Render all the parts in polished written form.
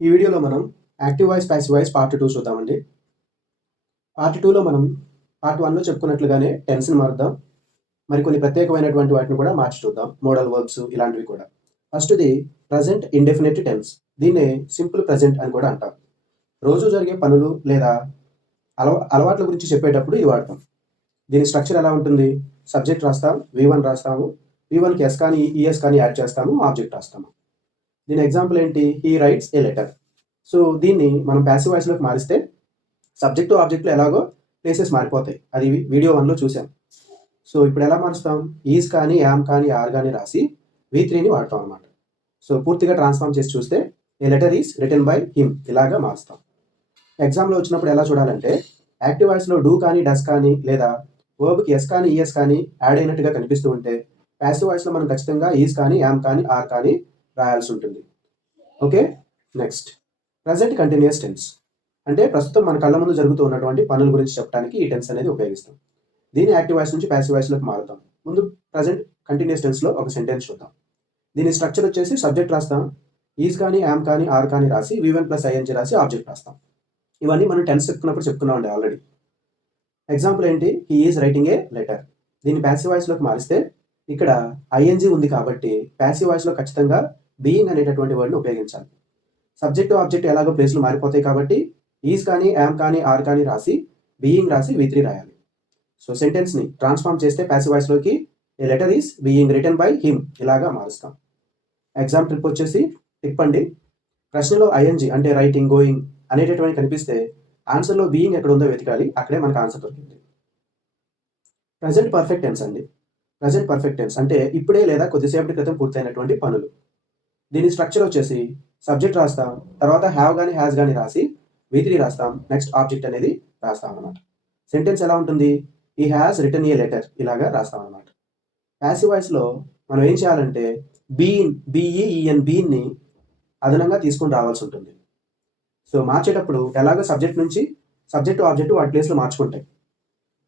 ఈ వీడియోలో మనం active voice passive voice part 2 చూద్దామండి. పార్ట్ 2లో మనం పార్ట్ 1లో చెప్పుకున్నట్లుగానే టెన్స్‌ని మారుద్దాం. మరికొన్ని ప్రత్యేకమైనటువంటి వాటిని కూడా మార్చి చూద్దాం. మోడల్ వర్బ్స్ ఇలాంటివి కూడా. ఫస్ట్‌ది ప్రెజెంట్ ఇండెఫినిట్ టెన్స్. దీన్నే సింపుల్ ప్రెజెంట్ అని కూడా అంటారు. రోజు జరిగే పనులు లేదా అలవాట్ల గురించి చెప్పేటప్పుడు ఇది వాడతాం. దీని స్ట్రక్చర్ ఎలా ఉంటుంది? సబ్జెక్ట్ రాస్తాం, V1 రాస్తాము. V1కి ఎస్ కానీ ఈఎస్ కానీ యాడ్ చేస్తాము, ఆబ్జెక్ట్ రాస్తాము. దీని ఎగ్జాంపుల్ ఏంటి? He writes A letter. So దీన్ని మనం ప్యాసివ్ వాయిస్లోకి మారిస్తే సబ్జెక్టు ఆబ్జెక్టులు ఎలాగో ప్లేసెస్ మారిపోతాయి. అది వీడియో 1లో చూసాం. సో ఇప్పుడు ఎలా మారుస్తాం? ఈజ్ కానీ యామ్ కానీ ఆర్ కానీ రాసి V3ని వాడతాం అనమాట. సో పూర్తిగా ట్రాన్స్ఫార్మ్ చేసి చూస్తే a letter is written by him ఇలాగా మారుస్తాం. ఎగ్జామ్లో వచ్చినప్పుడు ఎలా చూడాలంటే యాక్టివ్ వాయిస్లో డూ కానీ డస్ కానీ లేదా వర్బ్కి ఎస్ కానీ ఈఎస్ కానీ యాడ్ అయినట్టుగా కనిపిస్తూ ఉంటే ప్యాసివ్ వాయిస్లో మనం ఖచ్చితంగా ఈజ్ కానీ యామ్ కానీ ఆర్ కానీ రాయాల్సి ఉంటుంది. Okay, next present continuous tense అంటే ప్రస్తుతం మన కళ్ళ ముందు జరుగుతూ ఉన్నటువంటి పనుల గురించి చెప్పడానికి ఈ టెన్స్ అనేది ఉపయోగిస్తాం. దీన్ని యాక్టివ్ వాయిస్ నుంచి ప్యాసివ్ వాయిస్లోకి మారుతాం. ముందు ప్రెజెంట్ కంటిన్యూస్ టెన్స్లో ఒక సెంటెన్స్ చూద్దాం. దీని స్ట్రక్చర్ వచ్చేసి సబ్జెక్ట్ రాస్తాం, ఈజ్ కానీ యామ్ కానీ ఆర్ కానీ రాసి V1 + ing రాసి ఆబ్జెక్ట్ రాస్తాం. ఇవన్నీ మనం టెన్స్ చెప్పుకున్నామండి ఆల్రెడీ. ఎగ్జాంపుల్ ఏంటి? He is writing a letter. దీన్ని ప్యాసివ్ వాయిస్లోకి మారిస్తే ఇక్కడ ING ఉంది కాబట్టి ప్యాసివ్ వాయిస్లో ఖచ్చితంగా బీయింగ్ అనేటటువంటి వర్డ్ని ఉపయోగించాలి. సబ్జెక్టు ఆబ్జెక్ట్ ఎలాగో ప్లేస్లు మారిపోతాయి కాబట్టి ఈజ్ కానీ యామ్ కానీ ఆర్ కానీ రాసి బీయింగ్ రాసి V3 రాయాలి. సో సెంటెన్స్ని ట్రాన్స్ఫార్మ్ చేస్తే ప్యాసివ్ వాయిస్లోకి a letter is being written by him ఇలాగా మారుస్తాం. ఎగ్జామ్ ట్రిప్ వచ్చేసి టిప్ అండి. ప్రశ్నలో ING అంటే రైటింగ్, గోయింగ్ అనేటటువంటి కనిపిస్తే ఆన్సర్లో బీయింగ్ ఎక్కడ ఉందో వెతకాలి, అక్కడే మనకు ఆన్సర్ దొరికింది. ప్రజెంట్ పర్ఫెక్ట్ టెన్స్ అండి. ప్రజెంట్ పర్ఫెక్ట్ టెన్స్ అంటే ఇప్పుడే లేదా కొద్దిసేపటి క్రితం పూర్తయినటువంటి పనులు. దీని స్ట్రక్చర్ వచ్చేసి సబ్జెక్ట్ రాస్తాం, తర్వాత హ్యావ్ కానీ హ్యాస్ కానీ రాసి V3 రాస్తాం, నెక్స్ట్ ఆబ్జెక్ట్ అనేది రాస్తాం అన్నమాట. సెంటెన్స్ ఎలా ఉంటుంది? ఈ హ్యాస్ రిటన్ ఏ లెటర్ ఇలాగా రాస్తాం అన్నమాట. ప్యాసివ్ వాయిస్లో మనం ఏం చేయాలంటే బీఈఎన్ అదనంగా తీసుకుని రావాల్సి ఉంటుంది. సో మార్చేటప్పుడు ఎలాగో సబ్జెక్ట్ నుంచి సబ్జెక్టు ఆబ్జెక్టు వాటి ప్లేస్లో మార్చుకుంటాయి.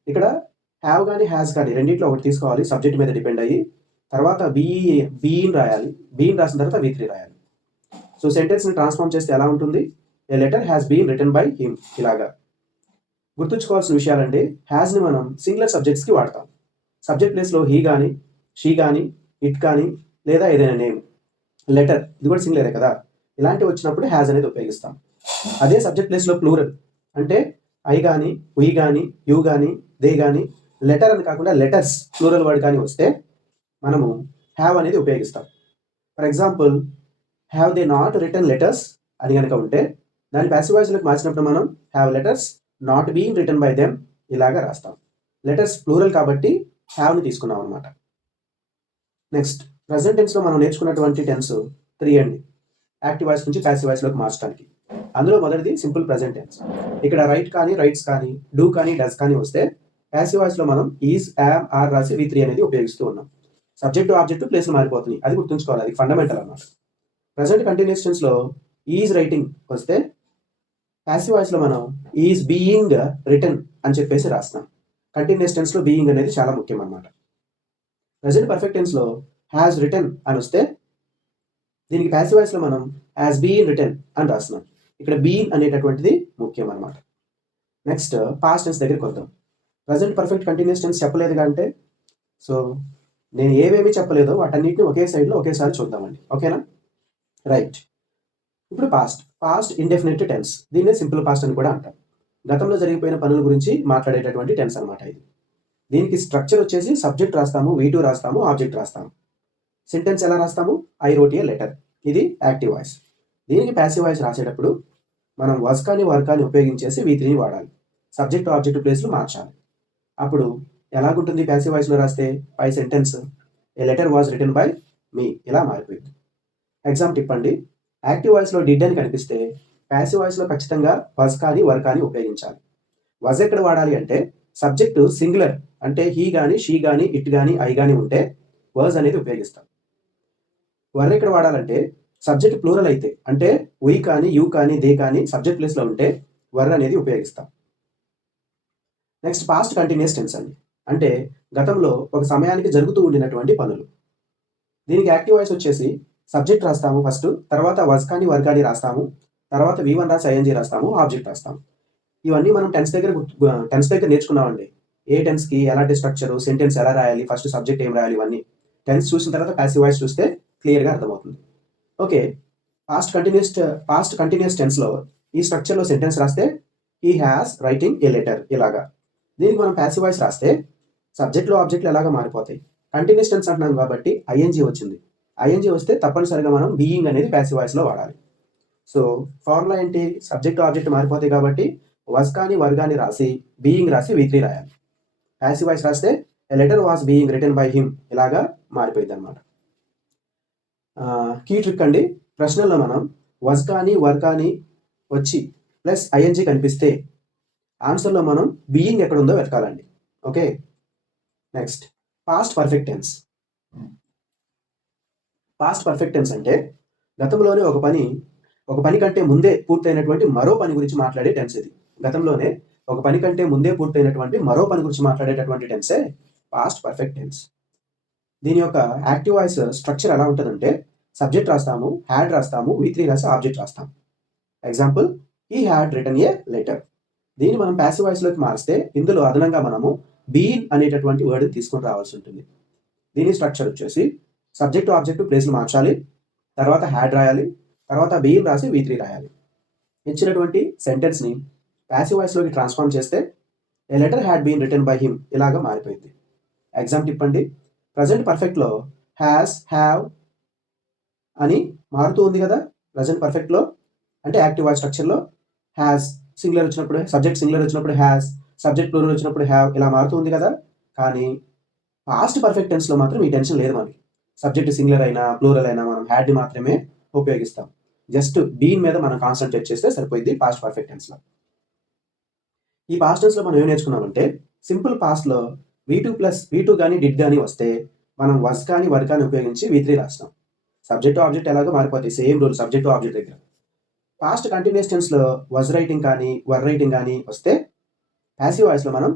ఇక్కడ హ్యావ్ కానీ హ్యాస్ కానీ రెండింటిలో ఒకటి తీసుకోవాలి, సబ్జెక్ట్ మీద డిపెండ్ అయ్యి తర్వాత బీఈన్ రాయాలి, బీఈన్ రాసిన తర్వాత V3 రాయాలి. సో సెంటెన్స్ని ట్రాన్స్ఫార్మ్ చేస్తే ఎలా ఉంటుంది? A letter has been written by him ఇలాగా. గుర్తుంచుకోవాల్సిన విషయాలంటే హ్యాస్ని మనం సింగులర్ సబ్జెక్ట్స్కి వాడతాం. సబ్జెక్ట్ ప్లేస్లో హీ కానీ షీ కానీ ఇట్ కానీ లేదా ఏదైనా నేమ్, లెటర్ ఇది కూడా సింగులరే కదా, ఇలాంటివి వచ్చినప్పుడు హ్యాస్ అనేది ఉపయోగిస్తాం. అదే సబ్జెక్ట్ ప్లేస్లో ప్లూరల్ అంటే ఐ కానీ ఉయ్ కానీ యూ కానీ దే కానీ లెటర్ అని కాకుండా లెటర్స్ ప్లూరల్ వర్డ్ కానీ వస్తే మనము హ్యావ్ అనేది ఉపయోగిస్తాం. For example have they not written letters అని కనుక ఉంటే దాని ప్యాసివ్ వాయిస్లోకి మార్చినప్పుడు మనం have letters not been written by them ఇలాగా రాస్తాం. లెటర్స్ ప్లూరల్ కాబట్టి హ్యావ్ని తీసుకున్నాం అనమాట. నెక్స్ట్ ప్రెజెంట్ టెన్స్లో మనం నేర్చుకున్నటువంటి టెన్స్ 3 అండి, యాక్టివ్ వాయిస్ నుంచి ప్యాసివ్ వాయిస్లోకి మార్చడానికి. అందులో మొదటిది సింపుల్ ప్రెజెంట్ టెన్స్. ఇక్కడ రైట్ కానీ రైట్స్ కానీ డూ కానీ డస్ కానీ వస్తే ప్యాసివ్ వాయిస్లో మనం ఈజ్ యామ్ ఆర్ రాసి V3 అనేది ఉపయోగిస్తూ ఉన్నాం. సబ్జెక్టు ఆబ్జెక్టు ప్లేస్లు మారిపోతుంది, అది గుర్తుంచుకోవాలి, అది ఫండమెంటల్ అన్నమాట. ప్రెజెంట్ కంటిన్యూస్ టెన్స్లో ఈజ్ రైటింగ్ వస్తే ప్యాసివ్ వాయిస్లో మనం ఈజ్ బీయింగ్ రిటన్ అని చెప్పేసి రాస్తాం. కంటిన్యూస్ టెన్స్లో బీయింగ్ అనేది చాలా ముఖ్యం అన్నమాట. ప్రెజెంట్ పర్ఫెక్ట్ టెన్స్లో హ్యాస్ రిటన్ అని వస్తే దీనికి ప్యాసివ్ వాయిస్లో మనం హ్యాస్ బీన్ రిటన్ అని రాస్తున్నాం. ఇక్కడ బీన్ అనేటటువంటిది ముఖ్యం అన్నమాట. నెక్స్ట్ పాస్ట్ టెన్స్ దగ్గరికి వద్దాం. ప్రెజెంట్ పర్ఫెక్ట్ కంటిన్యూస్ టెన్స్ చెప్పలేదుగా అంటే, సో నేను ఏవేమి చెప్పలేదో వాటన్నిటిని ఒకే సైడ్లో ఒకేసారి చూద్దామండి, ఓకేనా? రైట్. ఇప్పుడు పాస్ట్ ఇండెఫినిట్ టెన్స్, దీన్నే సింపుల్ పాస్ట్ అని కూడా అంటాం. గతంలో జరిగిపోయిన పనుల గురించి మాట్లాడేటటువంటి టెన్స్ అనమాట ఇది. దీనికి స్ట్రక్చర్ వచ్చేసి సబ్జెక్ట్ రాస్తాము, V2 రాస్తాము, ఆబ్జెక్ట్ రాస్తాము. సెంటెన్స్ ఎలా రాస్తాము? ఐ రోట్ ఏ లెటర్, ఇది యాక్టివ్ వాయిస్. దీనికి ప్యాసివ్ వాయిస్ రాసేటప్పుడు మనం వాస్ కానీ వర్ కానీ ఉపయోగించేసి V3 వాడాలి, సబ్జెక్ట్ ఆబ్జెక్ట్ ప్లేస్లు మార్చాలి. అప్పుడు ఎలాగుంటుంది ప్యాసివ్ వాయిస్లో రాస్తే? పై sentence a letter was written by me ఇలా మారిపోయింది. ఎగ్జామ్ టిప్ అండి. యాక్టివ్ వాయిస్లో డిడ్ అని కనిపిస్తే ప్యాసివ్ వాయిస్లో ఖచ్చితంగా వాజ్ కానీ వర్ కానీ ఉపయోగించాలి. వాజ్ ఎక్కడ వాడాలి అంటే సబ్జెక్టు సింగులర్ అంటే హీ కానీ షీ కానీ ఇట్ కానీ ఐ కానీ ఉంటే వాజ్ అనేది ఉపయోగిస్తాం. వర్ ఎక్కడ వాడాలంటే సబ్జెక్ట్ ప్లూరల్ అయితే అంటే ఉయ్ కానీ యూ కానీ దే కానీ సబ్జెక్ట్ ప్లేస్లో ఉంటే వర్ అనేది ఉపయోగిస్తాం. నెక్స్ట్ పాస్ట్ కంటిన్యూస్ టెన్స్ అండి, అంటే గతంలో ఒక సమయానికి జరుగుతూ ఉండినటువంటి పనులు. దీనికి యాక్టివ్ వాయిస్ వచ్చేసి సబ్జెక్ట్ రాస్తాము ఫస్ట్, తర్వాత వాజ్ కానీ వర్ కానీ రాస్తాము, తర్వాత V1 రాసి ఐఎన్జీ రాస్తాము, ఆబ్జెక్ట్ రాస్తాము. ఇవన్నీ మనం టెన్స్ దగ్గర నేర్చుకున్నామండి. ఏ టెన్స్కి ఎలాంటి స్ట్రక్చరు, సెంటెన్స్ ఎలా రాయాలి, ఫస్ట్ సబ్జెక్ట్ ఏం రాయాలి, ఇవన్నీ టెన్స్ చూసిన తర్వాత ప్యాసివ్ వాయిస్ చూస్తే క్లియర్గా అర్థమవుతుంది. ఓకే, పాస్ట్ కంటిన్యూస్ టెన్స్లో ఈ స్ట్రక్చర్లో సెంటెన్స్ రాస్తే he has writing a letter ఇలాగా. దీనికి మనం ప్యాసివ్ వాయిస్ రాస్తే సబ్జెక్ట్లో ఆబ్జెక్ట్లు ఎలాగా మారిపోతాయి. కంటిన్యూస్ టెన్స్ అంటున్నాం కాబట్టి ఐఎన్జీ వచ్చింది. ఐఎన్జీ వస్తే తప్పనిసరిగా మనం బీయింగ్ అనేది ప్యాసివ్ వాయిస్లో వాడాలి. సో ఫార్ములా ఏంటి, సబ్జెక్ట్ ఆబ్జెక్ట్ మారిపోతాయి కాబట్టి వాజ్ కానీ వర్ కానీ రాసి బీయింగ్ రాసి V3 రాయాలి. ప్యాసివ్ వాయిస్ రాస్తే a letter was being written by him ఇలాగా మారిపోయింది అనమాట. కీ ట్రిక్ అండి, ప్రశ్నల్లో మనం వాజ్ కానీ వర్ కానీ వచ్చి ప్లస్ ఐఎన్జీ కనిపిస్తే ఆన్సర్లో మనం బీయింగ్ ఎక్కడ ఉందో వెతకాలండి. Okay, next past perfect tense. Past perfect tense అంటే గతంలోనే ఒక పని కంటే ముందే పూర్తయినటువంటి మరో పని గురించి మాట్లాడే టెన్స్ ఇది. గతంలోనే ఒక పని కంటే ముందే పూర్తయినటువంటి మరో పని గురించి మాట్లాడేటటువంటి టెన్సే పాస్ట్ పర్ఫెక్ట్ టెన్స్. దీని యొక్క యాక్టివ్ వాయిస్ స్ట్రక్చర్ ఎలా ఉంటుందంటే సబ్జెక్ట్ రాస్తాము, హ్యాడ్ రాస్తాము, V3 రాసి ఆబ్జెక్ట్ రాస్తాము. Example, he had written a letter. దీన్ని మనం ప్యాసివ్ వాయిస్లోకి మారిస్తే ఇందులో అదనంగా మనము బీన్ అనేటటువంటి వర్డ్ని తీసుకొని రావాల్సి ఉంటుంది. దీని స్ట్రక్చర్ వచ్చేసి సబ్జెక్టు ఆబ్జెక్టు ప్లేస్లు మార్చాలి, తర్వాత హ్యాడ్ రాయాలి, తర్వాత బీన్ రాసి V3 రాయాలి. ఇచ్చినటువంటి సెంటెన్స్ని ప్యాసివ్ వాయిస్లోకి ట్రాన్స్ఫార్మ్ చేస్తే a letter had been written by him ఇలాగా మారిపోయింది. ఎగ్జామ్ టిప్ అండి, ప్రజెంట్ పర్ఫెక్ట్లో హ్యాస్, హ్యావ్ అని మారుతూ ఉంది కదా. ప్రజెంట్ పర్ఫెక్ట్లో అంటే యాక్టివ్ వాయిస్ స్ట్రక్చర్లో హ్యాస్ సింగులర్ వచ్చినప్పుడు, సబ్జెక్ట్ సింగులర్ వచ్చినప్పుడు హ్యాస్, సబ్జెక్ట్ ప్లూరల్ వచ్చినప్పుడు హ్యావ్ ఇలా మారుతూ ఉంది కదా. కానీ పాస్ట్ పర్ఫెక్ట్ టెన్స్లో మాత్రం ఈ టెన్షన్ లేదు మనకి. సబ్జెక్ట్ సింగులర్ అయినా ప్లూరల్ అయినా మనం హ్యాడ్ని మాత్రమే ఉపయోగిస్తాం. జస్ట్ బీన్ మీద మనం కాన్సన్ట్రేట్ చేస్తే సరిపోయింది పాస్ట్ పర్ఫెక్ట్ టెన్స్లో. ఈ పాస్ట్ టెన్స్లో మనం ఏం నేర్చుకున్నామంటే సింపుల్ పాస్ట్లో V2 కానీ డిడ్ కానీ వస్తే మనం వస్ కానీ వర్ కానీ ఉపయోగించి V3 రాస్తాం. సబ్జెక్ట్ ఆబ్జెక్ట్ ఎలాగో మారిపోతాయి, సేమ్ రూల్ సబ్జెక్ట్ ఆబ్జెక్ట్ దగ్గర. పాస్ట్ కంటిన్యూస్ టెన్స్లో వజ్ రైటింగ్ కానీ వర్ రైటింగ్ కానీ వస్తే ప్యాసివ్ వాయిస్లో మనం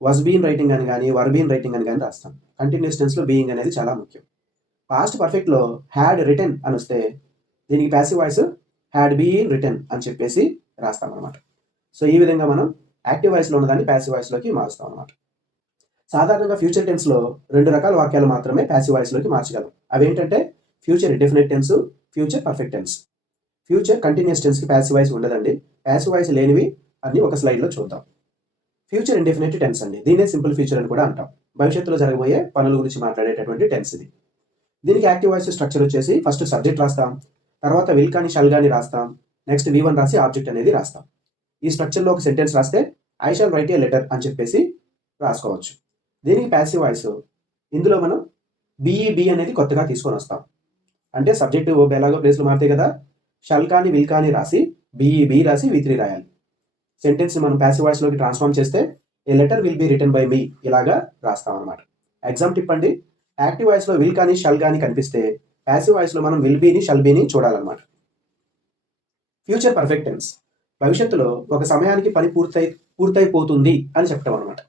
వజ్ బీన్ రైటింగ్ అని కానీ వర్ బీన్ రైటింగ్ అని కానీ రాస్తాం. కంటిన్యూస్ టెన్స్లో బీయింగ్ అనేది చాలా ముఖ్యం. పాస్ట్ పర్ఫెక్ట్లో హ్యాడ్ రిటన్ అని వస్తే దీనికి passive voice had been written అని చెప్పేసి రాస్తాం అనమాట. సో ఈ విధంగా మనం యాక్టివ్ వాయిస్లో ఉన్నదాన్ని ప్యాసివ్ వాయిస్లోకి మారుస్తాం అనమాట. సాధారణంగా ఫ్యూచర్ టెన్స్లో 2 రకాల వాక్యాలు మాత్రమే ప్యాసివ్ వాయిస్లోకి మార్చగలం. అవేంటంటే future indefinite tense, future perfect tense. Future continuous టెన్స్కి ప్యాసివ్ వాయిస్ ఉండదండి. ప్యాసివ్ వాయిస్ లేనివి అన్ని ఒక స్లైడ్లో చూద్దాం. ఫ్యూచర్ ఇండెఫినిట్ టెన్స్ అండి, దీనే సింపుల్ ఫ్యూచర్ అని కూడా అంటాం. భవిష్యత్తులో జరగబోయే పనుల గురించి మాట్లాడేటటువంటి టెన్స్ ఇది. దీనికి యాక్టివ్ వాయిస్ స్ట్రక్చర్ వచ్చేసి ఫస్ట్ సబ్జెక్ట్ రాస్తాం, తర్వాత విల్ కానీ షల్ కానీ రాస్తాం, నెక్స్ట్ V1 రాసి ఆబ్జెక్ట్ అనేది రాస్తాం. ఈ స్ట్రక్చర్లో ఒక సెంటెన్స్ రాస్తే I shall right a letter అని చెప్పేసి రాసుకోవచ్చు. దీనికి ప్యాసివ్ వాయిస్ ఇందులో మనం బీ అనేది కొత్తగా తీసుకొని వస్తాం. అంటే సబ్జెక్టు ఎలాగో ప్లేస్లో మారుతాయి కదా, షల్ కానీ విల్ కానీ రాసి బీ రాసి V3 రాయాలి. సెంటెన్స్ మనం ప్యాసివ్ వాయిస్లోకి ట్రాన్స్ఫార్మ్ చేస్తే a letter will be written by me ఇలాగా రాస్తాం అనమాట. ఎగ్జామ్ టిప్ అండి, యాక్టివ్ వాయిస్లో విల్ కానీ షల్ కానీ కనిపిస్తే ప్యాసివ్ వాయిస్లో మనం విల్ బీని షల్ బీని చూడాలన్నమాట. ఫ్యూచర్ పర్ఫెక్ట్ టెన్స్ భవిష్యత్తులో ఒక సమయానికి పని పూర్తయిపోతుంది అని చెప్పడం అనమాట.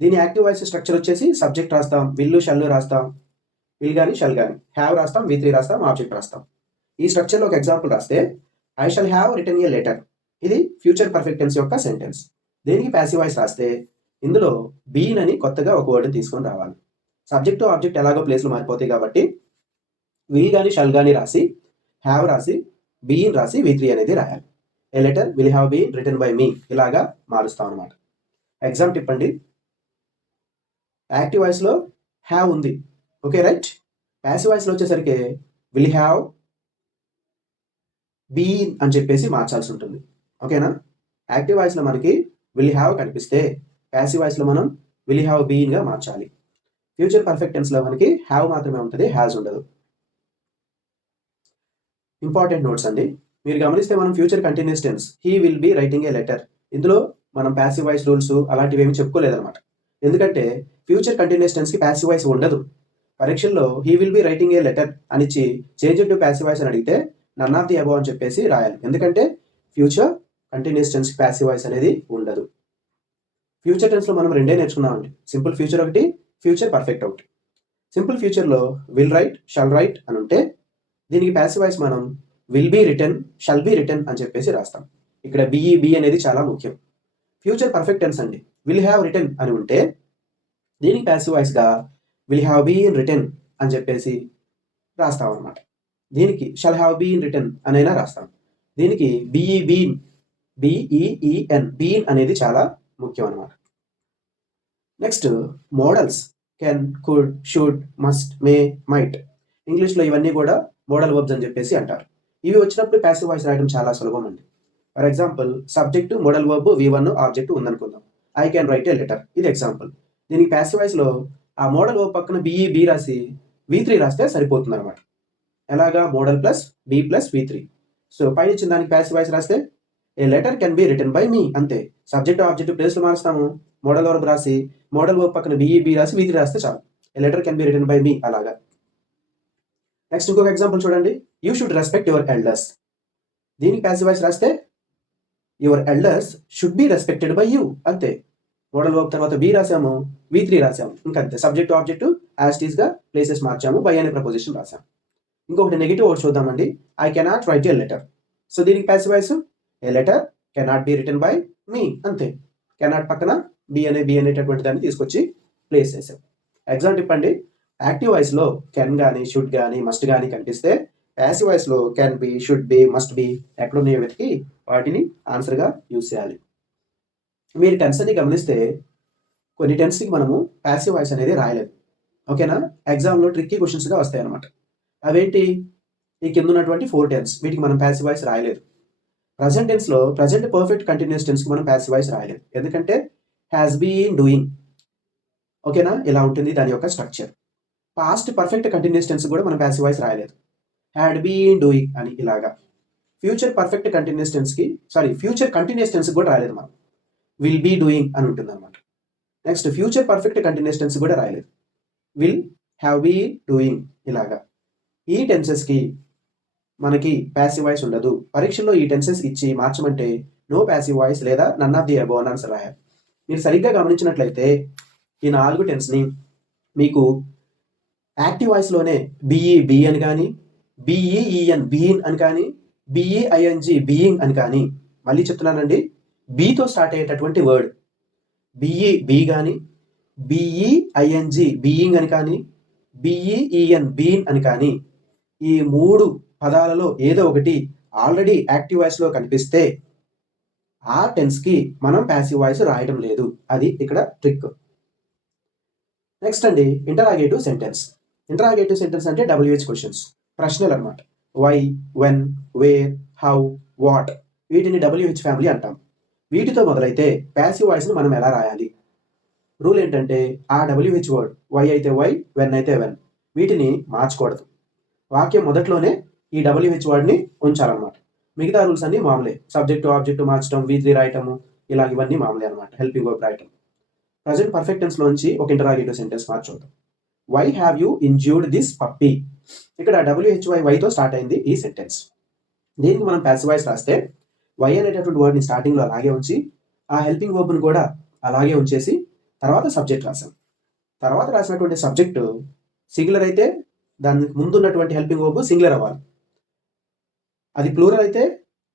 దీని యాక్టివ్ వాయిస్ స్ట్రక్చర్ వచ్చేసి సబ్జెక్ట్ రాస్తాం, విల్లు షల్లు రాస్తాం, విల్ కానీ షల్ కానీ, హ్యావ్ రాస్తాం, V3 రాస్తాం, ఆబ్జెక్ట్ రాస్తాం. ఈ స్ట్రక్చర్లో ఒక ఎగ్జాంపుల్ రాస్తే I shall have return a letter. ఇది ఫ్యూచర్ పర్ఫెక్ట్ టెన్స్ యొక్క సెంటెన్స్. దీనికి ప్యాసివ్ వాయిస్ రాస్తే ఇందులో బీన్ అని కొత్తగా ఒక వర్డ్ తీసుకొని రావాలి. సబ్జెక్టు ఆబ్జెక్ట్ ఎలాగో ప్లేస్లో మారిపోతాయి కాబట్టి విల్ కానీ షల్ కానీ రాసి హ్యావ్ రాసి బీన్ రాసి V3 అనేది రాయాలి. A letter will have been written by me ఇలాగా మారుస్తాం అనమాట. ఎగ్జామ్ టిప్ అండి, యాక్టివ్ వాయిస్లో హ్యావ్ ఉంది, ఓకే రైట్. ప్యాసివ్ వాయిస్లో వచ్చేసరికి విల్ హ్యావ్ బీన్ అని చెప్పేసి మార్చాల్సి ఉంటుంది, ఓకేనా. యాక్టివ్ వాయిస్లో మనకి విల్ హ్యావ్ కనిపిస్తే ప్యాసివ్ వాయిస్లో మనం విల్ హ్యావ్ బీన్గా మార్చాలి. ఫ్యూచర్ పర్ఫెక్ట్ టెన్స్లో మనకి హ్యావ్ మాత్రమే ఉంటుంది, హ్యాస్ ఉండదు. ఇంపార్టెంట్ నోట్స్ అండి, మీరు గమనిస్తే మనం future continuous tense he will be writing a letter, ఇందులో మనం ప్యాసివ్ వాయిస్ రూల్స్ అలాంటివి ఏమి చెప్పుకోలేదన్నమాట. ఎందుకంటే ఫ్యూచర్ కంటిన్యూస్ టెన్స్కి ప్యాసివ్ వాయిస్ ఉండదు. పరీక్షల్లో he will be writing a letter అనిచ్చి చేంజ్ టు ప్యాసివ్ వాయిస్ అని అడిగితే నన్ ఆఫ్ ది అబౌవ్ అని చెప్పేసి రాయాలి. ఎందుకంటే ఫ్యూచర్ కంటిన్యూస్ టెన్స్కి ప్యాసివ్ వాయిస్ అనేది ఉండదు. ఫ్యూచర్ టెన్స్లో మనం 2 నేర్చుకున్నామండి, సింపుల్ ఫ్యూచర్ ఒకటి, ఫ్యూచర్ పర్ఫెక్ట్ ఒకటి. సింపుల్ ఫ్యూచర్లో విల్ రైట్, షల్ రైట్ అని ఉంటే దీనికి ప్యాసివ్ వాయిస్ మనం will be written, shall be written అని చెప్పేసి రాస్తాం. ఇక్కడ బీ అనేది చాలా ముఖ్యం. ఫ్యూచర్ పర్ఫెక్ట్ టెన్స్ అండి. విల్ హ్యావ్ రిటర్న్ అని ఉంటే దీనికి ప్యాసివ్ వాయిస్గా విల్ హ్యావ్ బీన్ రిటర్న్ అని చెప్పేసి రాస్తాం అనమాట. దీనికి షల్ హ్యావ్ బీన్ రిటర్న్ అనైనా రాస్తాం. దీనికి బీఈఎన్ బీన్ అనేది చాలా ముఖ్యం అనమాట. Next models can, could, should, must, May, might. ఇంగ్లీష్లో ఇవన్నీ కూడా మోడల్ వర్బ్స్ అని చెప్పేసి అంటారు. ఇవి వచ్చినప్పుడు ప్యాసివ్ వాయిస్ రాయడం చాలా సులభం అండి. For example subject model verb V1 object ఉందనుకుందాం. I can write a letter, ఇది ఎగ్జాంపుల్. దీనికి ప్యాసివ్ వాయిస్లో ఆ మోడల్ వర్బ్ పక్కన బీ రాసి V3 రాస్తే సరిపోతుంది అనమాట. ఎలాగా? Model plus be plus V3. So పైన ఇచ్చిన దానికి ప్యాసివ్ వాయిస్ రాస్తే a letter can be written by me, అంతే. సబ్జెక్ట్ ఆబ్జెక్ట్ ప్లేస్లో మారుస్తాము. మోడల్ వర్బ్ రాసి మోడల్ వర్బ్ పక్కన బీ రాసి V3 రాస్తే చాలు. A letter can be written by me, అలాగా. నెక్స్ట్ ఇంకొక ఎగ్జాంపుల్ చూడండి. You should respect your elders. దీనికి ప్యాసివ్ వాయిస్ రాస్తే your elders should be respected by you, అంతే. మోడల్ వర్బ్ తర్వాత బీ రాసాము, V3 రాసాము, ఇంకంతే. సబ్జెక్ట్ ఆబ్జెక్ట్ యాజ్ టీస్ గా ప్లేసెస్ మార్చాము, బై అనే ప్రపోజిషన్ రాసాము. ఇంకొకటి నెగిటివ్ వర్డ్ చూద్దామండి. I cannot write a letter. So దీనికి passive voice a letter cannot be written by me, అంతే. కెనాట్ పక్కన బి అనేటటువంటి దాన్ని తీసుకొచ్చి ప్లేస్ చేసాం. ఎగ్జామ్ టిప్ అండి. యాక్టివ్ వాయిస్ లో కెన్ కానీ, షుడ్ కానీ, మస్ట్ కానీ కనిపిస్తే ప్యాసివ్ వాయిస్ లో can be, should be, must be ఎక్కడున్నాయో వెతికి వాటిని ఆన్సర్ గా యూజ్ చేయాలి. మీరు టెన్స్ అని గమనిస్తే కొన్ని టెన్స్ కి మనము ప్యాసివ్ వాయిస్ అనేది రాయలేదు, ఓకేనా. ఎగ్జామ్ లో ట్రిక్కీ క్వశ్చన్స్ గా వస్తాయి అనమాట. అవేంటి? ఈ కింద ఉన్నటువంటి 4 టెన్స్, వీటికి మనం ప్యాసివ్ వాయిస్ రాయలేదు. ప్రజెంట్ టెన్స్ లో ప్రజెంట్ పర్ఫెక్ట్ కంటిన్యూస్ టెన్స్ కి మనం ప్యాసివ్ వాయిస్ రాయలేదు, ఎందుకంటే హ్యాస్ బీన్ డూయింగ్, ఓకేనా. ఇలా ఉంటుంది దాని యొక్క structure. Past perfect continuous tense కూడా మనం ప్యాసివ్ వాయిస్ రాయలేదు, హ్యాడ్ బీన్ డూయింగ్ అని, ఇలాగా. ఫ్యూచర్ పర్ఫెక్ట్ కంటిన్యూస్ టెన్స్ కి, ఫ్యూచర్ కంటిన్యూస్ టెన్స్ కూడా రాయలేదు మనం, విల్ బీ డూయింగ్ అని ఉంటుంది అనమాట. Next future perfect continuous tense కూడా రాయలేదు, విల్ హ్యావ్ బీ డూయింగ్, ఇలాగా. ఈ టెన్సెస్ కి మనకి ప్యాసివ్ వాయిస్ ఉండదు. పరీక్షల్లో ఈ టెన్సెస్ ఇచ్చి మార్చమంటే నో ప్యాసివ్ వాయిస్ లేదా నన్ ఆఫ్ ది అబోవ్ అని ఆన్సర్ రాయాలి. మీరు సరిగ్గా గమనించినట్లయితే ఈ 4 టెన్స్ ని మీకు యాక్టివ్ వాయిస్ లోనే బి అని కానీ, బిఈఎన్ బీన్ అని కానీ, బిఈఐఎన్జి బీయింగ్ అని కానీ, మళ్ళీ చెప్తున్నానండి, బీతో స్టార్ట్ అయ్యేటటువంటి వర్డ్ బి కానీ, బిఈఐఎన్జి బీయింగ్ అని కానీ, బిఈఎన్ బీన్ అని కానీ, ఈ 3 పదాలలో ఏదో ఒకటి ఆల్రెడీ యాక్టివ్ వాయిస్ లో కనిపిస్తే ఆ టెన్స్ కి మనం ప్యాసివ్ వాయిస్ రాయడం లేదు, అది ఇక్కడ ట్రిక్. నెక్స్ట్ అండి ఇంటరాగేటివ్ సెంటెన్స్. ఇంటరాగేటివ్ సెంటెన్స్ అంటే WH క్వశ్చన్స్, ప్రశ్నలు అనమాట. Why, when, where, how, what, వీటిని WH ఫ్యామిలీ అంటాం. వీటితో మొదలైతే ప్యాసివ్ వాయిస్ ని మనం ఎలా రాయాలి? రూల్ ఏంటంటే ఆ WH వర్డ్ వై అయితే వై, వెన్ అయితే వెన్, వీటిని మార్చకూడదు. వాక్యం మొదట్లోనే ఈ WH వర్డ్ని ఉంచాలన్నమాట. మిగతా రూల్స్ అన్ని మామూలే. సబ్జెక్టు ఆబ్జెక్టు మార్చడం, V3 రాయటము, ఇలా ఇవన్నీ మామూలే అనమాట. హెల్పింగ్ వర్బ్ రాయటం. ప్రజెంట్ పర్ఫెక్ట్ టెన్స్ లోంచి ఒక ఇంటరాగేటివ్ సెంటెన్స్ మార్చుకుందాం. Why have you injured this puppy. ఇక్కడ వైతో స్టార్ట్ అయింది ఈ సెంటెన్స్. దీనికి మనం ప్యాసివ్ వాయిస్ రాస్తే వై అనేటటువంటి వర్డ్ని స్టార్టింగ్లో అలాగే ఉంచి ఆ హెల్పింగ్ వర్బ్ని కూడా అలాగే ఉంచేసి తర్వాత సబ్జెక్ట్ రాసాం. తర్వాత రాసినటువంటి సబ్జెక్టు సింగులర్ అయితే దానికి ముందున్నటువంటి హెల్పింగ్ వర్బ్ సింగులర్ అవ్వాలి. అది ప్లూరల్ అయితే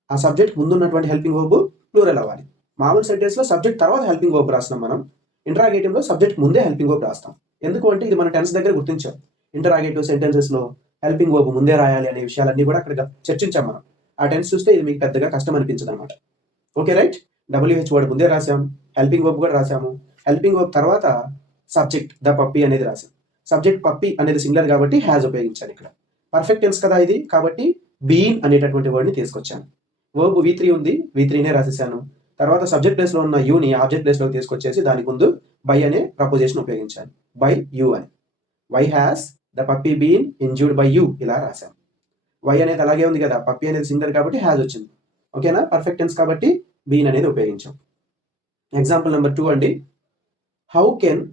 ఆ సబ్జెక్ట్ ముందున్నటువంటి హెల్పింగ్ వర్బ్ ప్లూరల్ అవ్వాలి. మామూలు సెంటెన్స్ లో సబ్జెక్ట్ తర్వాత హెల్పింగ్ వర్బ్ రాస్తున్నాం మనం. ఇంటరాగేటివ్ లో సబ్జెక్ట్ ముందే హెల్పింగ్ వర్బ్ రాస్తాం. ఎందుకు అంటే ఇది మన టెన్స్ దగ్గర గుర్తించాం. ఇంటరాగేటివ్ సెంటెన్సెస్ లో హెల్పింగ్ వర్బ్ ముందే రాయాలి అనే విషయాలన్నీ కూడా అక్కడ చర్చించాం మనం. ఆ టెన్స్ చూస్తే ఇది మీకు పెద్దగా కష్టం అనిపించదు అనమాట. Okay right. WH వర్డ్ ముందే రాసాం, హెల్పింగ్ వర్బ్ కూడా రాసాము. హెల్పింగ్ వర్బ్ తర్వాత సబ్జెక్ట్ ద పప్పీ అనేది రాసాం. సబ్జెక్ట్ పప్పీ అనేది సింగులర్ కాబట్టి హ్యాజ్ ఉపయోగించాను ఇక్కడ. పర్ఫెక్ట్ టెన్స్ కదా ఇది, కాబట్టి బీన్ అనేటటువంటి వర్డ్ని తీసుకొచ్చాను. వర్బ్ V3 ఉంది, V3నే రాసేసాను. తర్వాత సబ్జెక్ట్ ప్లేస్ లో ఉన్న యూని ఆబ్జెక్ట్ ప్లేస్ లోకి తీసుకొచ్చేసి దానికి ముందు బై అనే ప్రపోజిషన్ ఉపయోగించాను. బై యూ అని. Why has the puppy been injured by you, ఇలా రాశాను. వై అనేది అలాగే ఉంది కదా, పప్పీ అనేది సింగులర్ కాబట్టి హ్యాజ్ వచ్చింది. ఓకేనా. పర్ఫెక్ట్ టెన్స్ కాబట్టి బీన్ అనేది ఉపయోగించాం. ఎగ్జాంపుల్ నెంబర్ 2 అండి. How can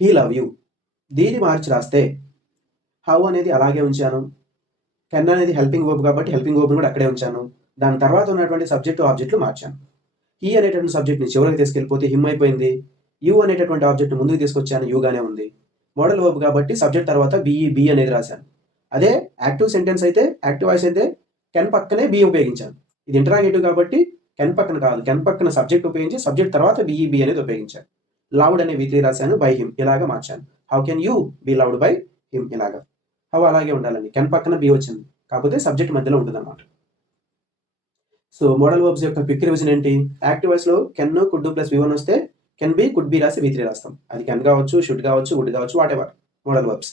he love you. దీన్ని మార్చి రాస్తే హౌ అనేది అలాగే ఉంచాను. కెన్ అనేది హెల్పింగ్ వర్బ్ కాబట్టి హెల్పింగ్ వర్బ్ కూడా అక్కడే ఉంచాను. దాని తర్వాత ఉన్నటువంటి సబ్జెక్టు ఆబ్జెక్టులు మార్చాను. హీ అనేటువంటి సబ్జెక్ట్ని చివరికి తీసుకెళ్ళిపోతే హిమ్ అయిపోయింది. యూ అనేటటువంటి ఆబ్జెక్ట్ ముందుకు తీసుకొచ్చాను, యూగానే ఉంది. మోడల్ వర్బ్ కాబట్టి సబ్జెక్ట్ తర్వాత బి అనేది రాశాను. అదే యాక్టివ్ సెంటెన్స్ అయితే, యాక్టివ్ వాయిస్ అయితే కెన్ పక్కనే బి ఉపయోగించాను. ఇది ఇంటరాగేటివ్ కాబట్టి కెన్ పక్కన కాదు, కెన్ పక్కన సబ్జెక్ట్ ఉపయోగించి సబ్జెక్ట్ తర్వాత బి అనేది ఉపయోగించాను. లవ్డ్ అనే V3 రాశాను, బై హిమ్ ఇలాగా మార్చాను. How can you be loved by him ఇలాగా. హౌ అలాగే ఉండాలండి, కెన్ పక్కన బి వచ్చింది కాకపోతే సబ్జెక్ట్ మధ్యలో ఉంటుంది అనమాట. సో మోడల్ వర్బ్స్ యొక్క క్విక్ రివిజన్ ఏంటి? యాక్టివ్ వాయిస్ లో కెన్, కుడ్ ప్లస్ V1 వస్తే కెన్ బి, కుడ్ బి రాసి V3 రాస్తాం. అది కెన్ కావచ్చు, షుడ్ కావచ్చు, వుడ్ కావచ్చు, వాట్ ఎవర్ మోడల్ వర్బ్స్.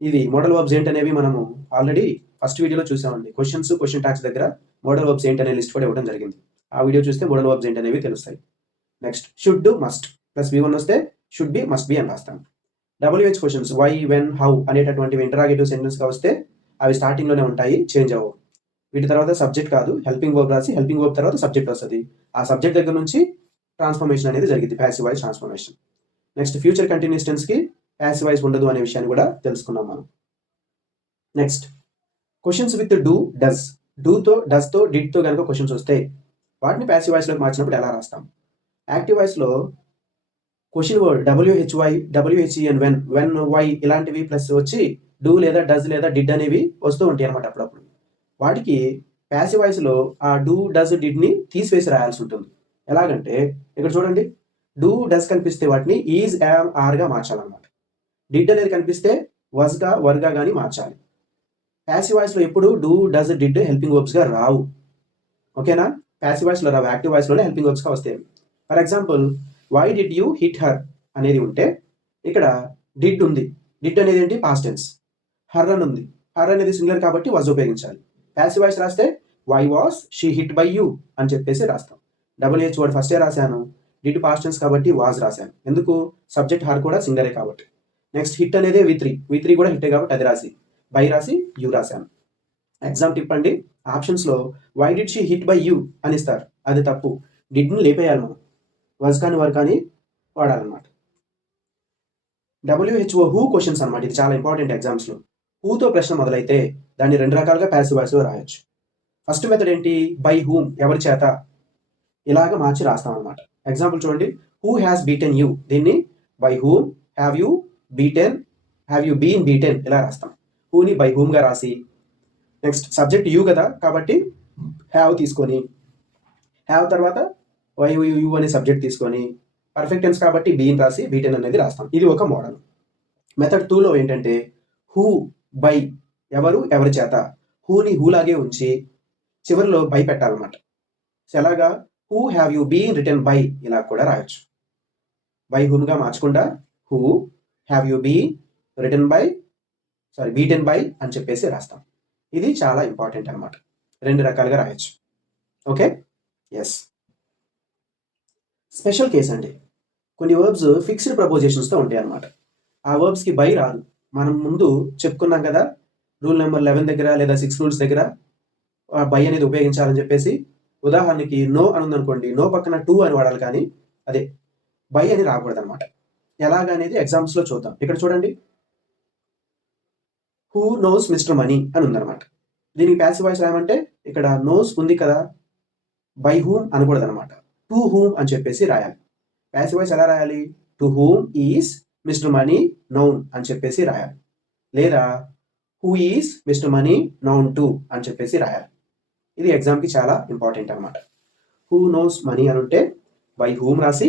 ఇది మోడల్ వర్బ్స్ ఏంటనేవి మనము ఆల్రెడీ ఫస్ట్ వీడియోలో చూసామండి. క్వశ్చన్స్, క్వశ్చన్ ట్యాగ్స్ దగ్గర మోడల్ వర్బ్స్ ఏంటనే లిస్ట్ కూడా ఇవ్వడం జరిగింది. ఆ వీడియో చూస్తే మోడల్ వర్బ్స్ ఏంటనేవి తెలుస్తాయి. Next should, must plus V1 వస్తే షుడ్ బి, మస్ట్ బి అని రాస్తాం. WH questions why, when, how అనేటటువంటివి ఇంటరాగేటివ్ సెంటెన్స్ గా వస్తే అవి స్టార్టింగ్ లోనే ఉంటాయి, చేంజ్ అవ్వవు. వీటి తర్వాత సబ్జెక్ట్ కాదు, హెల్పింగ్ వర్బ్ రాసి హెల్పింగ్ వర్బ్ తర్వాత సబ్జెక్ట్ వస్తుంది. ఆ సబ్జెక్ట్ దగ్గర నుంచి ట్రాన్స్ఫర్మేషన్ అనేది జరిగింది, passive voice transformation. Next future continuous tense కి ప్యాసివ్ వాయిస్ ఉండదు అనే విషయాన్ని కూడా తెలుసుకున్నాం మనం. Next questions with do, does. డూతో, డస్తో, డిడ్తో కనుక క్వశ్చన్స్ వస్తే వాటిని ప్యాసివ్ వాయిస్లోకి మార్చినప్పుడు ఎలా రాస్తాం? యాక్టివ్ వాయిస్లో question word WHY, WHEN, when, why ఇలాంటివి ప్లస్ వచ్చి డూ లేదా డస్ లేదా డిడ్ అనేవి వస్తూ ఉంటాయి అనమాట అప్పుడప్పుడు. వాటికి ప్యాసివ్ వాయిస్లో ఆ డూ, డస్, డిడ్ని తీసివేసి రాయాల్సి ఉంటుంది. ఎలాగంటే ఇక్కడ చూడండి, డూ, డస్ కనిపిస్తే వాటిని ఈజ్, యామ్, ఆర్గా మార్చాలన్నమాట. డిడ్ అనేది కనిపిస్తే వజ్గా, వర్గా కానీ మార్చాలి. ప్యాసివ్ వాయిస్లో ఎప్పుడు డూ, డస్, డిడ్ హెల్పింగ్ వర్బ్స్గా రావు. ఓకేనా? ప్యాసివ్ వాయిస్లో రావు, యాక్టివ్ వాయిస్లోనే హెల్పింగ్ వర్బ్స్గా వస్తాయి. For example why did you hit her అనేది ఉంటే ఇక్కడ డిడ్ ఉంది. డిడ్ అనేది ఏంటి? Past tense. హర్ అని ఉంది. హర్ అనేది సింగులర్ కాబట్టి వాజ్ ఉపయోగించాలి. ప్యాసివ్ వాయిస్ రాస్తే why was she hit by you అని చెప్పేసి రాస్తాం. WH వర్డ్ ఫస్టే రాశాను, డిడ్ పాస్ట్ టెన్స్ కాబట్టి వాజ్ రాశాను. ఎందుకు? సబ్జెక్ట్ హర్ కూడా సింగరే కాబట్టి. నెక్స్ట్ హిట్ అనేది V3 కూడా హిట్టే కాబట్టి అది రాసి, బై రాసి యూ రాశాను. ఎగ్జామ్ టిప్ అండి, ఆప్షన్స్లో why did she hit by you అని ఇస్తారు, అది తప్పు. డిడ్ని లేపేయాలి మనం, వజ్ కానీ వర్ కానీ వాడాలన్నమాట. WHO హూ క్వశ్చన్స్ అనమాట, ఇది చాలా ఇంపార్టెంట్ ఎగ్జామ్స్లో. హూతో ప్రశ్న మొదలైతే దాన్ని రెండు రకాలుగా ప్యాసివ్ వాయిస్లో రాయొచ్చు. ఫస్ట్ మెథడ్ ఏంటి? బై హూమ్, ఎవరి చేత ఇలాగ మార్చి రాస్తాం అనమాట. ఎగ్జాంపుల్ చూడండి, హూ హ్యాస్ బీటెన్ యూ, దీన్ని by whom have you beaten, have you been beaten ఇలా రాస్తాం. హూని బై హూమ్గా రాసి, నెక్స్ట్ సబ్జెక్ట్ యూ కదా కాబట్టి హ్యావ్ తీసుకొని, హ్యావ్ తర్వాత వై యూ అనే సబ్జెక్ట్ తీసుకొని, పర్ఫెక్ట్ టెన్స్ కాబట్టి బీన్ రాసి బీటెన్ అనేది రాస్తాం. ఇది ఒక మోడల్. మెథడ్ 2లో ఏంటంటే హూ బై, ఎవరు, ఎవరి చేత. హూని హూలాగే ఉంచి చివరిలో బై పెట్టాలన్నమాట. ఎలాగా? Who have you been return by ఇలా కూడా రాయొచ్చు. బై హూమ్గా మార్చకుండా who have you been return by, beaten by అని చెప్పేసి రాస్తాం. ఇది చాలా ఇంపార్టెంట్ అనమాట. రెండు రకాలుగా రాయొచ్చు. Okay, yes. స్పెషల్ కేస్ అండి, కొన్ని వర్బ్స్ ఫిక్స్డ్ ప్రపోజిషన్స్తో ఉంటాయి అనమాట. ఆ వర్బ్స్కి బై రాదు. మనం ముందు చెప్పుకున్నాం కదా, రూల్ నెంబర్ 11 దగ్గర లేదా 6 రూల్స్ దగ్గర బై అనేది ఉపయోగించాలని చెప్పేసి. ఉదాహరణకి నో అని ఉందనుకోండి, నో పక్కన టు అని వాడాలి, కానీ అదే బై అని రాకూడదు అనమాట. ఎలాగనేది ఎగ్జామ్స్లో చూద్దాం. ఇక్కడ చూడండి, హూ నోస్ మిస్టర్ మనీ అని ఉందన్నమాట. దీనికి ప్యాసివ్ వాయిస్ రాయమంటే ఇక్కడ నోస్ ఉంది కదా, బై హూమ్ అనకూడదు అనమాట, టు హూమ్ అని చెప్పేసి రాయాలి. ప్యాసివ్ వాయిస్ ఎలా రాయాలి? To whom is mister money noun అని చెప్పేసి రాయాలి, లేదా who is mister money noun to అని చెప్పేసి రాయాలి. ఇది ఎగ్జామ్కి చాలా ఇంపార్టెంట్ అనమాట. హూ నోస్ మనీ అని ఉంటే బై హూమ్ రాసి,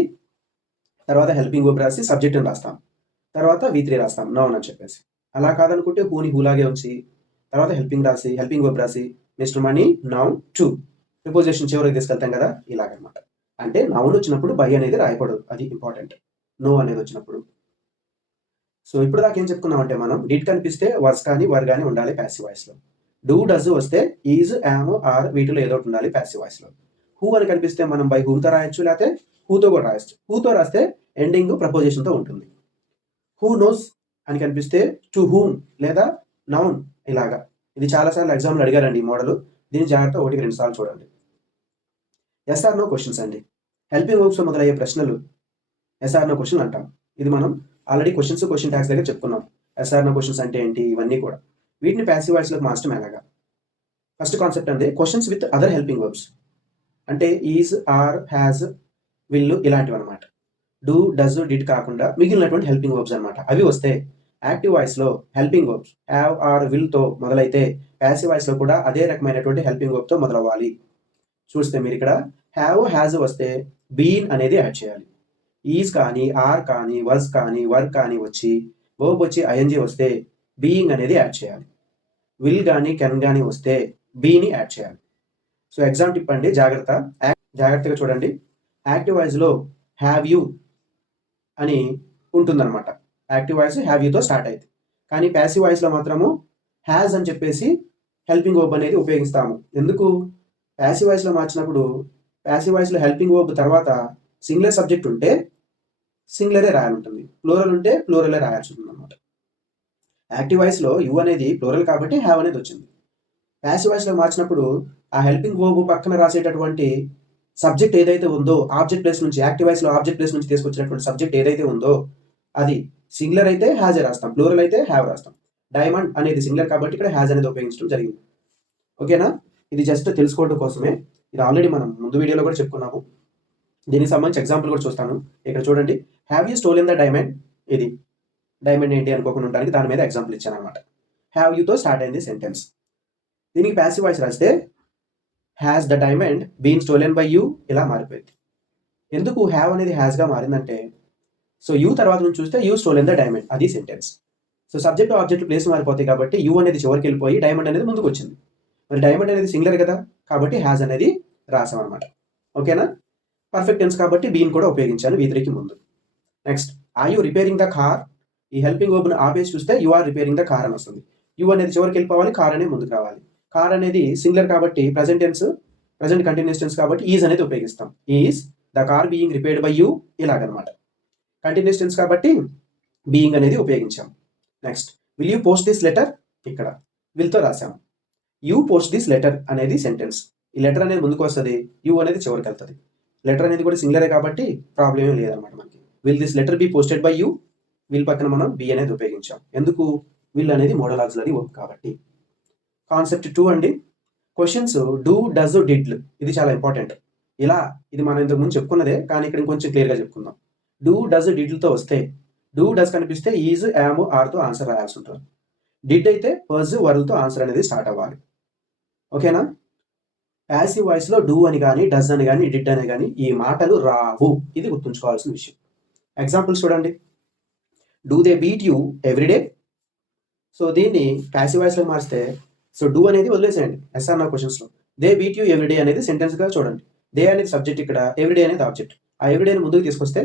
తర్వాత హెల్పింగ్ వర్బ్ రాసి సబ్జెక్ట్ అని రాస్తాం, తర్వాత V3 రాస్తాం నౌన్ అని చెప్పేసి. అలా కాదనుకుంటే హూని హూలాగే ఉంచి తర్వాత హెల్పింగ్ రాసి, హెల్పింగ్ వర్బ్ రాసి mister money noun to, preposition చివరికి తీసుకెళ్తాం కదా, ఇలాగనమాట. అంటే నౌన్ వచ్చినప్పుడు బై అనేది రాయకూడదు, అది ఇంపార్టెంట్. నో అనేది వచ్చినప్పుడు. సో ఇప్పుడు దాకా ఏం చెప్పుకున్నామంటే మనం డిడ్ కనిపిస్తే వర్స్ కానీ వర్ కానీ ఉండాలి ప్యాసివ్ వాయిస్లో. డూ, డస్ వస్తే ఈజ్, యామ్, ఆర్ వీటిలో ఏదో ఒకటి ఉండాలి ప్యాసివ్ వాయిస్లో. హూ అని కనిపిస్తే మనం బై హూమ్తో రాయొచ్చు, లేకపోతే హూతో కూడా రాయొచ్చు. హూతో రాస్తే ఎండింగ్ ప్రపోజిషన్తో ఉంటుంది. హూ నోస్ అని కనిపిస్తే టు హూమ్ లేదా నౌన్ ఇలాగా. ఇది చాలాసార్లు ఎగ్జామ్లో అడిగారండి ఈ మోడల్. దీని జాగ్రత్త 1-2 సార్లు చూడండి. ఎస్ఆర్ నో క్వశ్చన్స్ అండి, హెల్పింగ్ వర్బ్స్ మొదలయ్యే ప్రశ్నలు ఎస్ఆర్ నో క్వశ్చన్ అంటాం. ఇది మనం ఆల్రెడీ క్వశ్చన్స్, క్వశ్చన్ ట్యాగ్స్ దగ్గర చెప్పుకున్నాం. ఎస్ఆర్ నో క్వశ్చన్స్ అంటే ఏంటి, ఇవన్నీ కూడా. వీటిని ప్యాసివ్ వాయిస్లోకి మార్చడం ఎలాగా? ఫస్ట్ కాన్సెప్ట్ అంటే questions with other helping verbs, అంటే ఈజ్, ఆర్, హ్యాజ్, విల్ ఇలాంటివి అనమాట. డూ, డస్, డిడ్ కాకుండా మిగిలినటువంటి హెల్పింగ్ వర్బ్స్ అనమాట. అవి వస్తే యాక్టివ్ వాయిస్లో హెల్పింగ్ వర్బ్స్ హ్యావ్, ఆర్, విల్తో మొదలైతే ప్యాసివ్ వాయిస్లో కూడా అదే రకమైనటువంటి హెల్పింగ్ వర్బ్తో మొదలవ్వాలి. చూస్తే మీరు ఇక్కడ హ్యావ్ హ్యాజ్ వస్తే బీన్ అనేది యాడ్ చేయాలి. ఈజ్ కానీ ఆర్ కానీ వజ్ కానీ వర్క్ కానీ వచ్చి వర్బ్ వచ్చి ఐఎన్జీ వస్తే బీయింగ్ అనేది యాడ్ చేయాలి. విల్ కానీ కెన్ కానీ వస్తే బీని యాడ్ చేయాలి. సో ఎగ్జామ్ టిప్ అండి, జాగ్రత్తగా చూడండి. యాక్టివ్ వాయిస్లో హ్యావ్ యూ అని ఉంటుందన్నమాట. యాక్టివ్ వాయిస్ హ్యావ్ యూతో స్టార్ట్ అయింది. కానీ ప్యాసివ్ వాయిస్లో మాత్రము హ్యాజ్ అని చెప్పేసి హెల్పింగ్ వర్బ్ అనేది ఉపయోగిస్తాము. ఎందుకు? ప్యాసివ్ వాయిస్లో మార్చినప్పుడు ప్యాసివ్ వాయిస్లో హెల్పింగ్ వర్బ్ తర్వాత సింగులర్ సబ్జెక్ట్ ఉంటే సింగులరే రాయాలి ఉంటుంది, ప్లూరల్ ఉంటే ప్లూరలే రాయాల్సి ఉంటుంది అనమాట. యాక్టివ్ వాయిస్లో యూ అనేది ప్లూరల్ కాబట్టి హ్యావ్ అనేది వచ్చింది. ప్యాసివ్ వాయిస్లో మార్చినప్పుడు ఆ హెల్పింగ్ వర్బ్ పక్కన రాసేటటువంటి సబ్జెక్ట్ ఏదైతే ఉందో ఆబ్జెక్ట్ ప్లేస్ నుంచి, యాక్టివ్ వాయిస్లో ఆబ్జెక్ట్ ప్లేస్ నుంచి తీసుకొచ్చినటువంటి సబ్జెక్ట్ ఏదైతే ఉందో అది సింగులర్ అయితే హ్యాజే రాస్తాం, ప్లూరల్ అయితే హ్యావ్ రాస్తాం. డైమండ్ అనేది సింగులర్ కాబట్టి ఇక్కడ హ్యాజ్ అనేది ఉపయోగించడం జరిగింది. ఓకేనా? ఇది జస్ట్ తెలుసుకోవడం కోసమే. ఇది ఆల్రెడీ మనం ముందు వీడియోలో కూడా చెప్పుకున్నాము. దీనికి సంబంధించి ఎగ్జాంపుల్ కూడా చూస్తాను. ఇక్కడ చూడండి, have you stolen the diamond. ఇది డైమండ్ ఏంటి అనుకోకుండా ఉండడానికి దాని మీద ఎగ్జాంపుల్ ఇచ్చాను అనమాట. హ్యావ్ యూతో స్టార్ట్ అయింది సెంటెన్స్. దీనికి ప్యాసివ్ వాయిస్ రాస్తే has the diamond been stolen by you ఇలా మారిపోయింది. ఎందుకు హ్యావ్ అనేది హ్యాస్గా మారిందంటే, సో యూ తర్వాత నుంచి చూస్తే యూ స్టోలెన్ ద డైమండ్, అది sentence. So subject object place మారిపోతాయి కాబట్టి యూ అనేది చివరికి వెళ్ళిపోయి డైమండ్ అనేది ముందుకు వచ్చింది. మరి డైమండ్ అనేది సింగులర్ కదా, కాబట్టి హ్యాజ్ అనేది రాసాం అనమాట. ఓకేనా? పర్ఫెక్ట్ టెన్స్ కాబట్టి బీన్ కూడా ఉపయోగించాను V3కి ముందు. Next, are you repairing the car. ఈ హెల్పింగ్ వర్బ్ను ఆపేసి చూస్తే you are repairing the car అని వస్తుంది. యూ అనేది చివరికి వెళ్ళిపోవాలి, కార్ అనేది ముందుకు రావాలి. కార్ అనేది సింగులర్ కాబట్టి ప్రజెంట్ కంటిన్యూస్ టెన్స్ కాబట్టి ఈజ్ అనేది ఉపయోగిస్తాం. Is the car being repaired by you ఇలాగనమాట. కంటిన్యూస్ టెన్స్ కాబట్టి బీయింగ్ అనేది ఉపయోగించాం. Next, will you post this letter. ఇక్కడ విల్తో రాసాం. యూ పోస్ట్ దిస్ లెటర్ అనేది సెంటెన్స్. ఈ లెటర్ అనేది ముందుకు వస్తుంది, యూ అనేది చివరికి వెళ్తుంది. లెటర్ అనేది కూడా సింగులరే కాబట్టి ప్రాబ్లం ఏం లేదనమాట మనకి. Will this letter be posted by you. Will పక్కన మనం బి అనేది ఉపయోగించాం. ఎందుకు? విల్ అనేది మోడల్ ఆక్సిలరీ వర్బ్ కాబట్టి. కాన్సెప్ట్ 2 అండి, క్వశ్చన్స్ డూ, డస్, డిడ్. ఇది చాలా ఇంపార్టెంట్. ఇది మనం ఇంతకు ముందు చెప్పుకున్నదే, కానీ ఇక్కడ కొంచెం క్లియర్గా చెప్పుకుందాం. డూ, డస్, డిడ్లతో వస్తే డూ, డస్ కనిపిస్తే ఈజ్, యామ్, ఆర్తో ఆన్సర్ రాయాల్సి ఉంటుంది. డిడ్ అయితే వజ్, వర్తో ఆన్సర్ అనేది స్టార్ట్ అవ్వాలి. ఓకేనా? ప్యాసివ్ వాయిస్లో డూ అని కానీ డస్ అని కానీ డిడ్ అని కానీ ఈ మాటలు రావు. ఇది గుర్తుంచుకోవాల్సిన విషయం. ఎగ్జాంపుల్స్ చూడండి. Do they beat you everyday. So దీన్ని ప్యాసివ్ వాయిస్లో మారిస్తే, సో డూ అనేది వదిలేసేయండి ఎస్ఆర్ నా క్వశ్చన్స్లో. దే బీట్ యూ ఎవ్రీడే అనేది సెంటెన్స్గా చూడండి. దే అనేది సబ్జెక్ట్, ఇక్కడ ఎవ్రీడే అనేది ఆబ్జెక్ట్. ఆ ఎవ్రీడేని ముందుకు తీసుకొస్తే,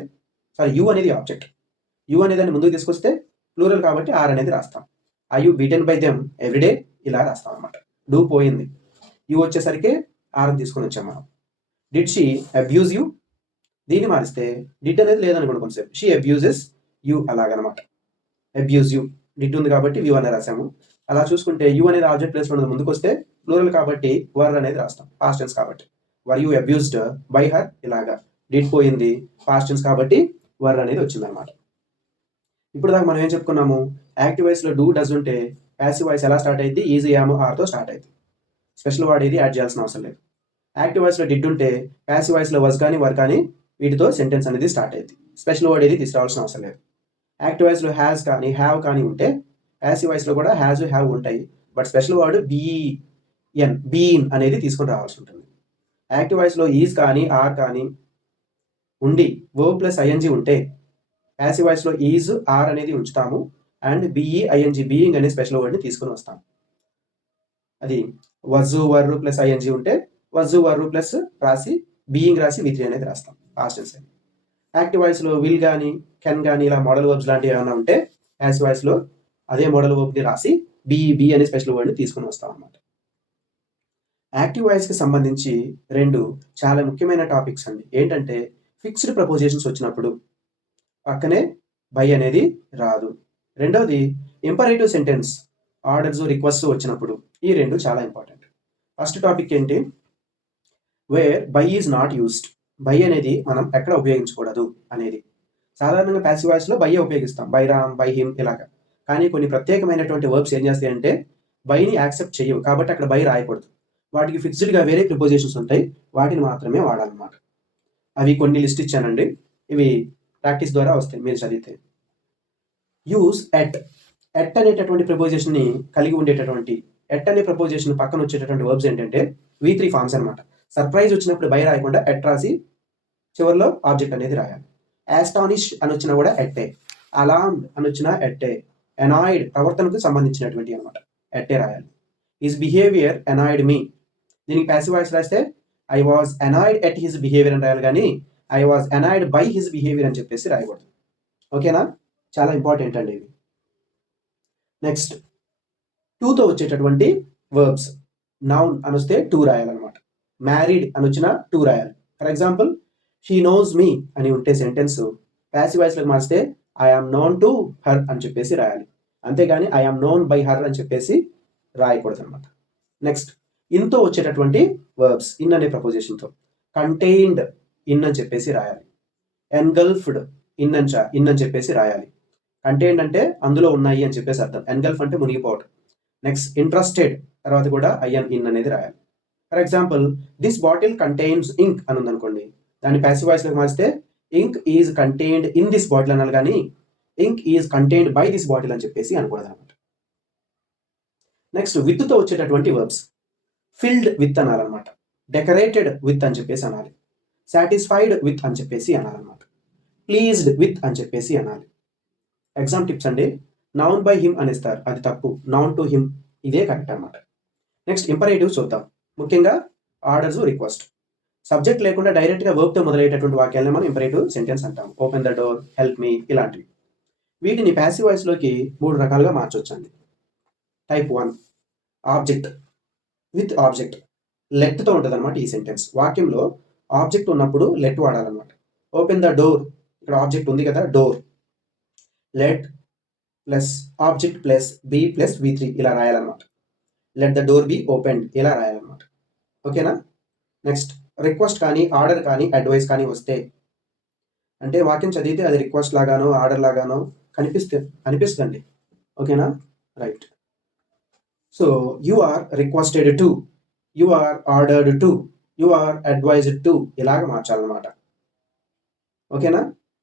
యూ అనేది ఆబ్జెక్ట్. యూ అనే దాన్ని ముందుకు తీసుకొస్తే ప్లూరల్ కాబట్టి ఆర్ అనేది రాస్తాం. I you beaten by them every day ఇలా రాస్తాం అనమాట. డూ పోయింది, యూ వచ్చేసరికి ఆర్ అని తీసుకొని వచ్చాం మనం. Did she abuse you. దీన్ని మారిస్తే డిడ్ అనేది లేదనుకోండి కొంచెంసేపు, షీ అబ్యూజెస్ యూ అలాగనమాట. అబ్యూజ్ యూ, డిడ్ ఉంది కాబట్టి యూ అనేది రాసాము. అలా చూసుకుంటే యూ అనేది ఆబ్జెక్ట్ ప్లేస్లో ఉన్నది ముందుకు వస్తే ప్లూరల్ కాబట్టి వర్ అనేది రాస్తాం, పాస్ట్ టెన్స్ కాబట్టి. Were you abused by her ఇలాగా. డిడ్ పోయింది, పాస్ట్ టెన్స్ కాబట్టి వర్ అనేది వచ్చిందనమాట. ఇప్పుడు దాకా మనం ఏం చెప్పుకున్నాము? యాక్టివ్ వాయిస్లో డూ, డస్ ఉంటే ప్యాసివ్ వాయిస్ ఎలా స్టార్ట్ అయింది? ఈజ్, యామ్, ఆర్తో స్టార్ట్ అయింది. స్పెషల్ వర్డ్ ఇది యాడ్ చేయాల్సిన అవసరం లేదు. యాక్టివ్ వాయిస్లో డిడ్ ఉంటే ప్యాసివ్ వాయిస్లో వజ్ కానీ వర్ కానీ వీటితో సెంటెన్స్ అనేది స్టార్ట్ అయింది. స్పెషల్ వర్డ్ ఇది తీసుకురావాల్సిన అవసరం లేదు. యాక్టివ్ వాయిస్లో హ్యాజ్ కానీ హ్యావ్ కానీ ఉంటే ప్యాసివ్ వాయిస్లో కూడా హ్యాజ్, హ్యావ్ ఉంటాయి. బట్ స్పెషల్ వర్డ్ బీన్ అనేది తీసుకొని రావాల్సి ఉంటుంది. యాక్టివ్ వాయిస్లో ఈజ్ కానీ ఆర్ కానీ ఉండి వర్బ్ ప్లస్ ఐఎన్జీ ఉంటే ప్యాసివ్ వాయిస్లో ఈజ్, ఆర్ అనేది ఉంచుతాము అండ్ బిఈఐఎన్జీ బీయింగ్ అనే స్పెషల్ వర్డ్ని తీసుకొని వస్తాం. అది వజు, వర్రు ప్లస్ ఐఎన్జీ ఉంటే వజు, వర్రు ప్లస్ రాసి బీయింగ్ రాసి V3 అనేది రాస్తాం, పాస్ట్ టెన్స్ అని. యాక్టివ్ వాయిస్లో విల్ కానీ కెన్ కానీ ఇలా మోడల్ వర్బ్స్ లాంటివి ఏమైనా ఉంటే ప్యాసివ్ వాయిస్లో అదే మోడల్ వర్బ్ని రాసి బి అనే స్పెషల్ వర్డ్ని తీసుకొని వస్తాం అన్నమాట. యాక్టివ్ వాయిస్కి సంబంధించి 2 చాలా ముఖ్యమైన టాపిక్స్ అండి. ఏంటంటే, ఫిక్స్డ్ ప్రపోజిషన్స్ వచ్చినప్పుడు పక్కనే బై అనేది రాదు. రెండవది ఇంపరేటివ్ సెంటెన్స్ ఆర్డర్స్, రిక్వెస్ట్ వచ్చినప్పుడు. ఈ 2 చాలా ఇంపార్టెంట్. ఫస్ట్ టాపిక్ ఏంటి? Where by is not used. By అనేది మనం ఎక్కడ ఉపయోగించకూడదు అనేది. సాధారణంగా ప్యాసివ్ వాయిస్లో బై ఉపయోగిస్తాం, బై రామ్, బై హిమ్ ఇలాగా. కానీ కొన్ని ప్రత్యేకమైనటువంటి వర్బ్స్ ఏం చేస్తాయంటే బైని యాక్సెప్ట్ చేయవు, కాబట్టి అక్కడ బై రాయకూడదు. వాటికి ఫిక్స్డ్గా వేరే ప్రిపోజిషన్స్ ఉంటాయి, వాటిని మాత్రమే వాడాలన్నమాట. అవి కొన్ని లిస్ట్ ఇచ్చానండి, ఇవి ప్రాక్టీస్ ద్వారా వస్తాయి మీరు చదివితే. యూజ్ ఎట్ అనేటటువంటి ప్రిపోజిషన్ని కలిగి ఉండేటటువంటి ఎట్ అనే ప్రపోజిషన్ పక్కన వచ్చేటటువంటి వర్బ్స్ ఏంటంటే V3 ఫార్మ్స్ అనమాట. సర్ప్రైజ్ వచ్చినప్పుడు బై రాయకుండా ఎట్ రాసి చివరిలో ఆబ్జెక్ట్ అనేది రాయాలి. యాస్టానిష్ అని వచ్చినా కూడా ఎట్టే, అలార్మ్డ్ అని వచ్చినా ఎట్టే, ఎనాయిడ్ ప్రవర్తనకు సంబంధించినటువంటి అనమాట, ఎట్టే రాయాలి. హిస్ బిహేవియర్ ఎనాయిడ్ మీ, దీనికి ప్యాసివ్ వాయిస్ రాస్తే I was annoyed at his behaviour అని రాయాలి, కానీ I was annoyed by his behaviour అని చెప్పేసి రాయకూడదు. ఓకేనా, చాలా ఇంపార్టెంట్ అండి ఇవి. నెక్స్ట్ టూతో వచ్చేటటువంటి వర్బ్స్, నౌన్ అని వస్తే టూ రాయాలన్నమాట. మ్యారీడ్ అని వచ్చినా టూ రాయాలి. For example she knows me అని ఉంటే సెంటెన్స్ ప్యాసివ్ వాయిస్లోకి మార్చితే I am known to her అని చెప్పేసి రాయాలి, అంతేగాని I am known by her అని చెప్పేసి రాయకూడదు అనమాట. నెక్స్ట్ ఇన్తో వచ్చేటటువంటి వర్బ్స్, ఇన్ అనే ప్రపోజిషన్తో కంటైన్డ్ ఇన్ అని చెప్పేసి రాయాలి. ఎన్గల్ఫ్డ్ ఇన్ అని చెప్పేసి రాయాలి. కంటైన్డ్ అంటే అందులో ఉన్నాయి అని చెప్పేసి అర్థం, ఎన్గల్ఫ్ అంటే మునిగిపోవడం. నెక్స్ట్ ఇంట్రెస్టెడ్ తర్వాత కూడా ఐఎన్ ఇన్ అనేది రాయాలి. For example this bottle contains ink అని ఉందనుకోండి, దాన్ని ప్యాసివ్ వాయిస్లోకి మార్చితే ink is contained in this bottle అనాలి, కానీ ink is contained by this bottle అని చెప్పేసి అనకూడదు అనమాట. నెక్స్ట్ విత్తో వచ్చేటటువంటి వర్బ్స్, ఫిల్డ్ విత్ అనాలన్నమాట, డెకరేటెడ్ విత్ అని చెప్పేసి అనాలి, సాటిస్ఫైడ్ విత్ అని చెప్పేసి అనాలన్నమాట, ప్లీజ్డ్ విత్ అని చెప్పేసి అనాలి. ఎగ్జామ్ టిప్స్ అండి, నౌన్ బై హిమ్ అనేస్తారు, అది తప్పు, నౌన్ టు హిమ్ ఇదే కరెక్ట్ అనమాట. నెక్స్ట్ ఇంపరేటివ్ చూద్దాం, ముఖ్యంగా ఆర్డర్స్, రిక్వెస్ట్. సబ్జెక్ట్ లేకుండా డైరెక్ట్గా వర్బ్తో మొదలయ్యేటటువంటి వాక్యాలను మనం ఇంపరేటివ్ సెంటెన్స్ అంటాం. Open the door, help me, ఇలాంటివి. వీటిని ప్యాసివ్ వాయిస్లోకి 3 రకాలుగా మార్చొచ్చండి. టైప్ 1 ఆబ్జెక్ట్ విత్ ఆబ్జెక్ట్, లెట్తో ఉంటుంది అనమాట ఈ సెంటెన్స్. వాక్యంలో ఆబ్జెక్ట్ ఉన్నప్పుడు లెట్ వాడాలన్నమాట. ఓపెన్ ద డోర్, ఇక్కడ ఆబ్జెక్ట్ ఉంది కదా, door, let plus object plus be plus V3 ఇలా రాయాలన్నమాట. Let the door be opened ఇలా రాయాలన్నమాట. ఓకేనా. నెక్స్ట్ రిక్వెస్ట్ కానీ ఆర్డర్ కానీ అడ్వైస్ కానీ వస్తే, అంటే వాక్యం చదివితే అది రిక్వెస్ట్ లాగానో ఆర్డర్ లాగానో అనిపిస్తుంది. ఓకేనా, right. So you are requested to, you are ordered to, you are advised to ఇలాగ మార్చాలన్నమాట. ఓకేనా.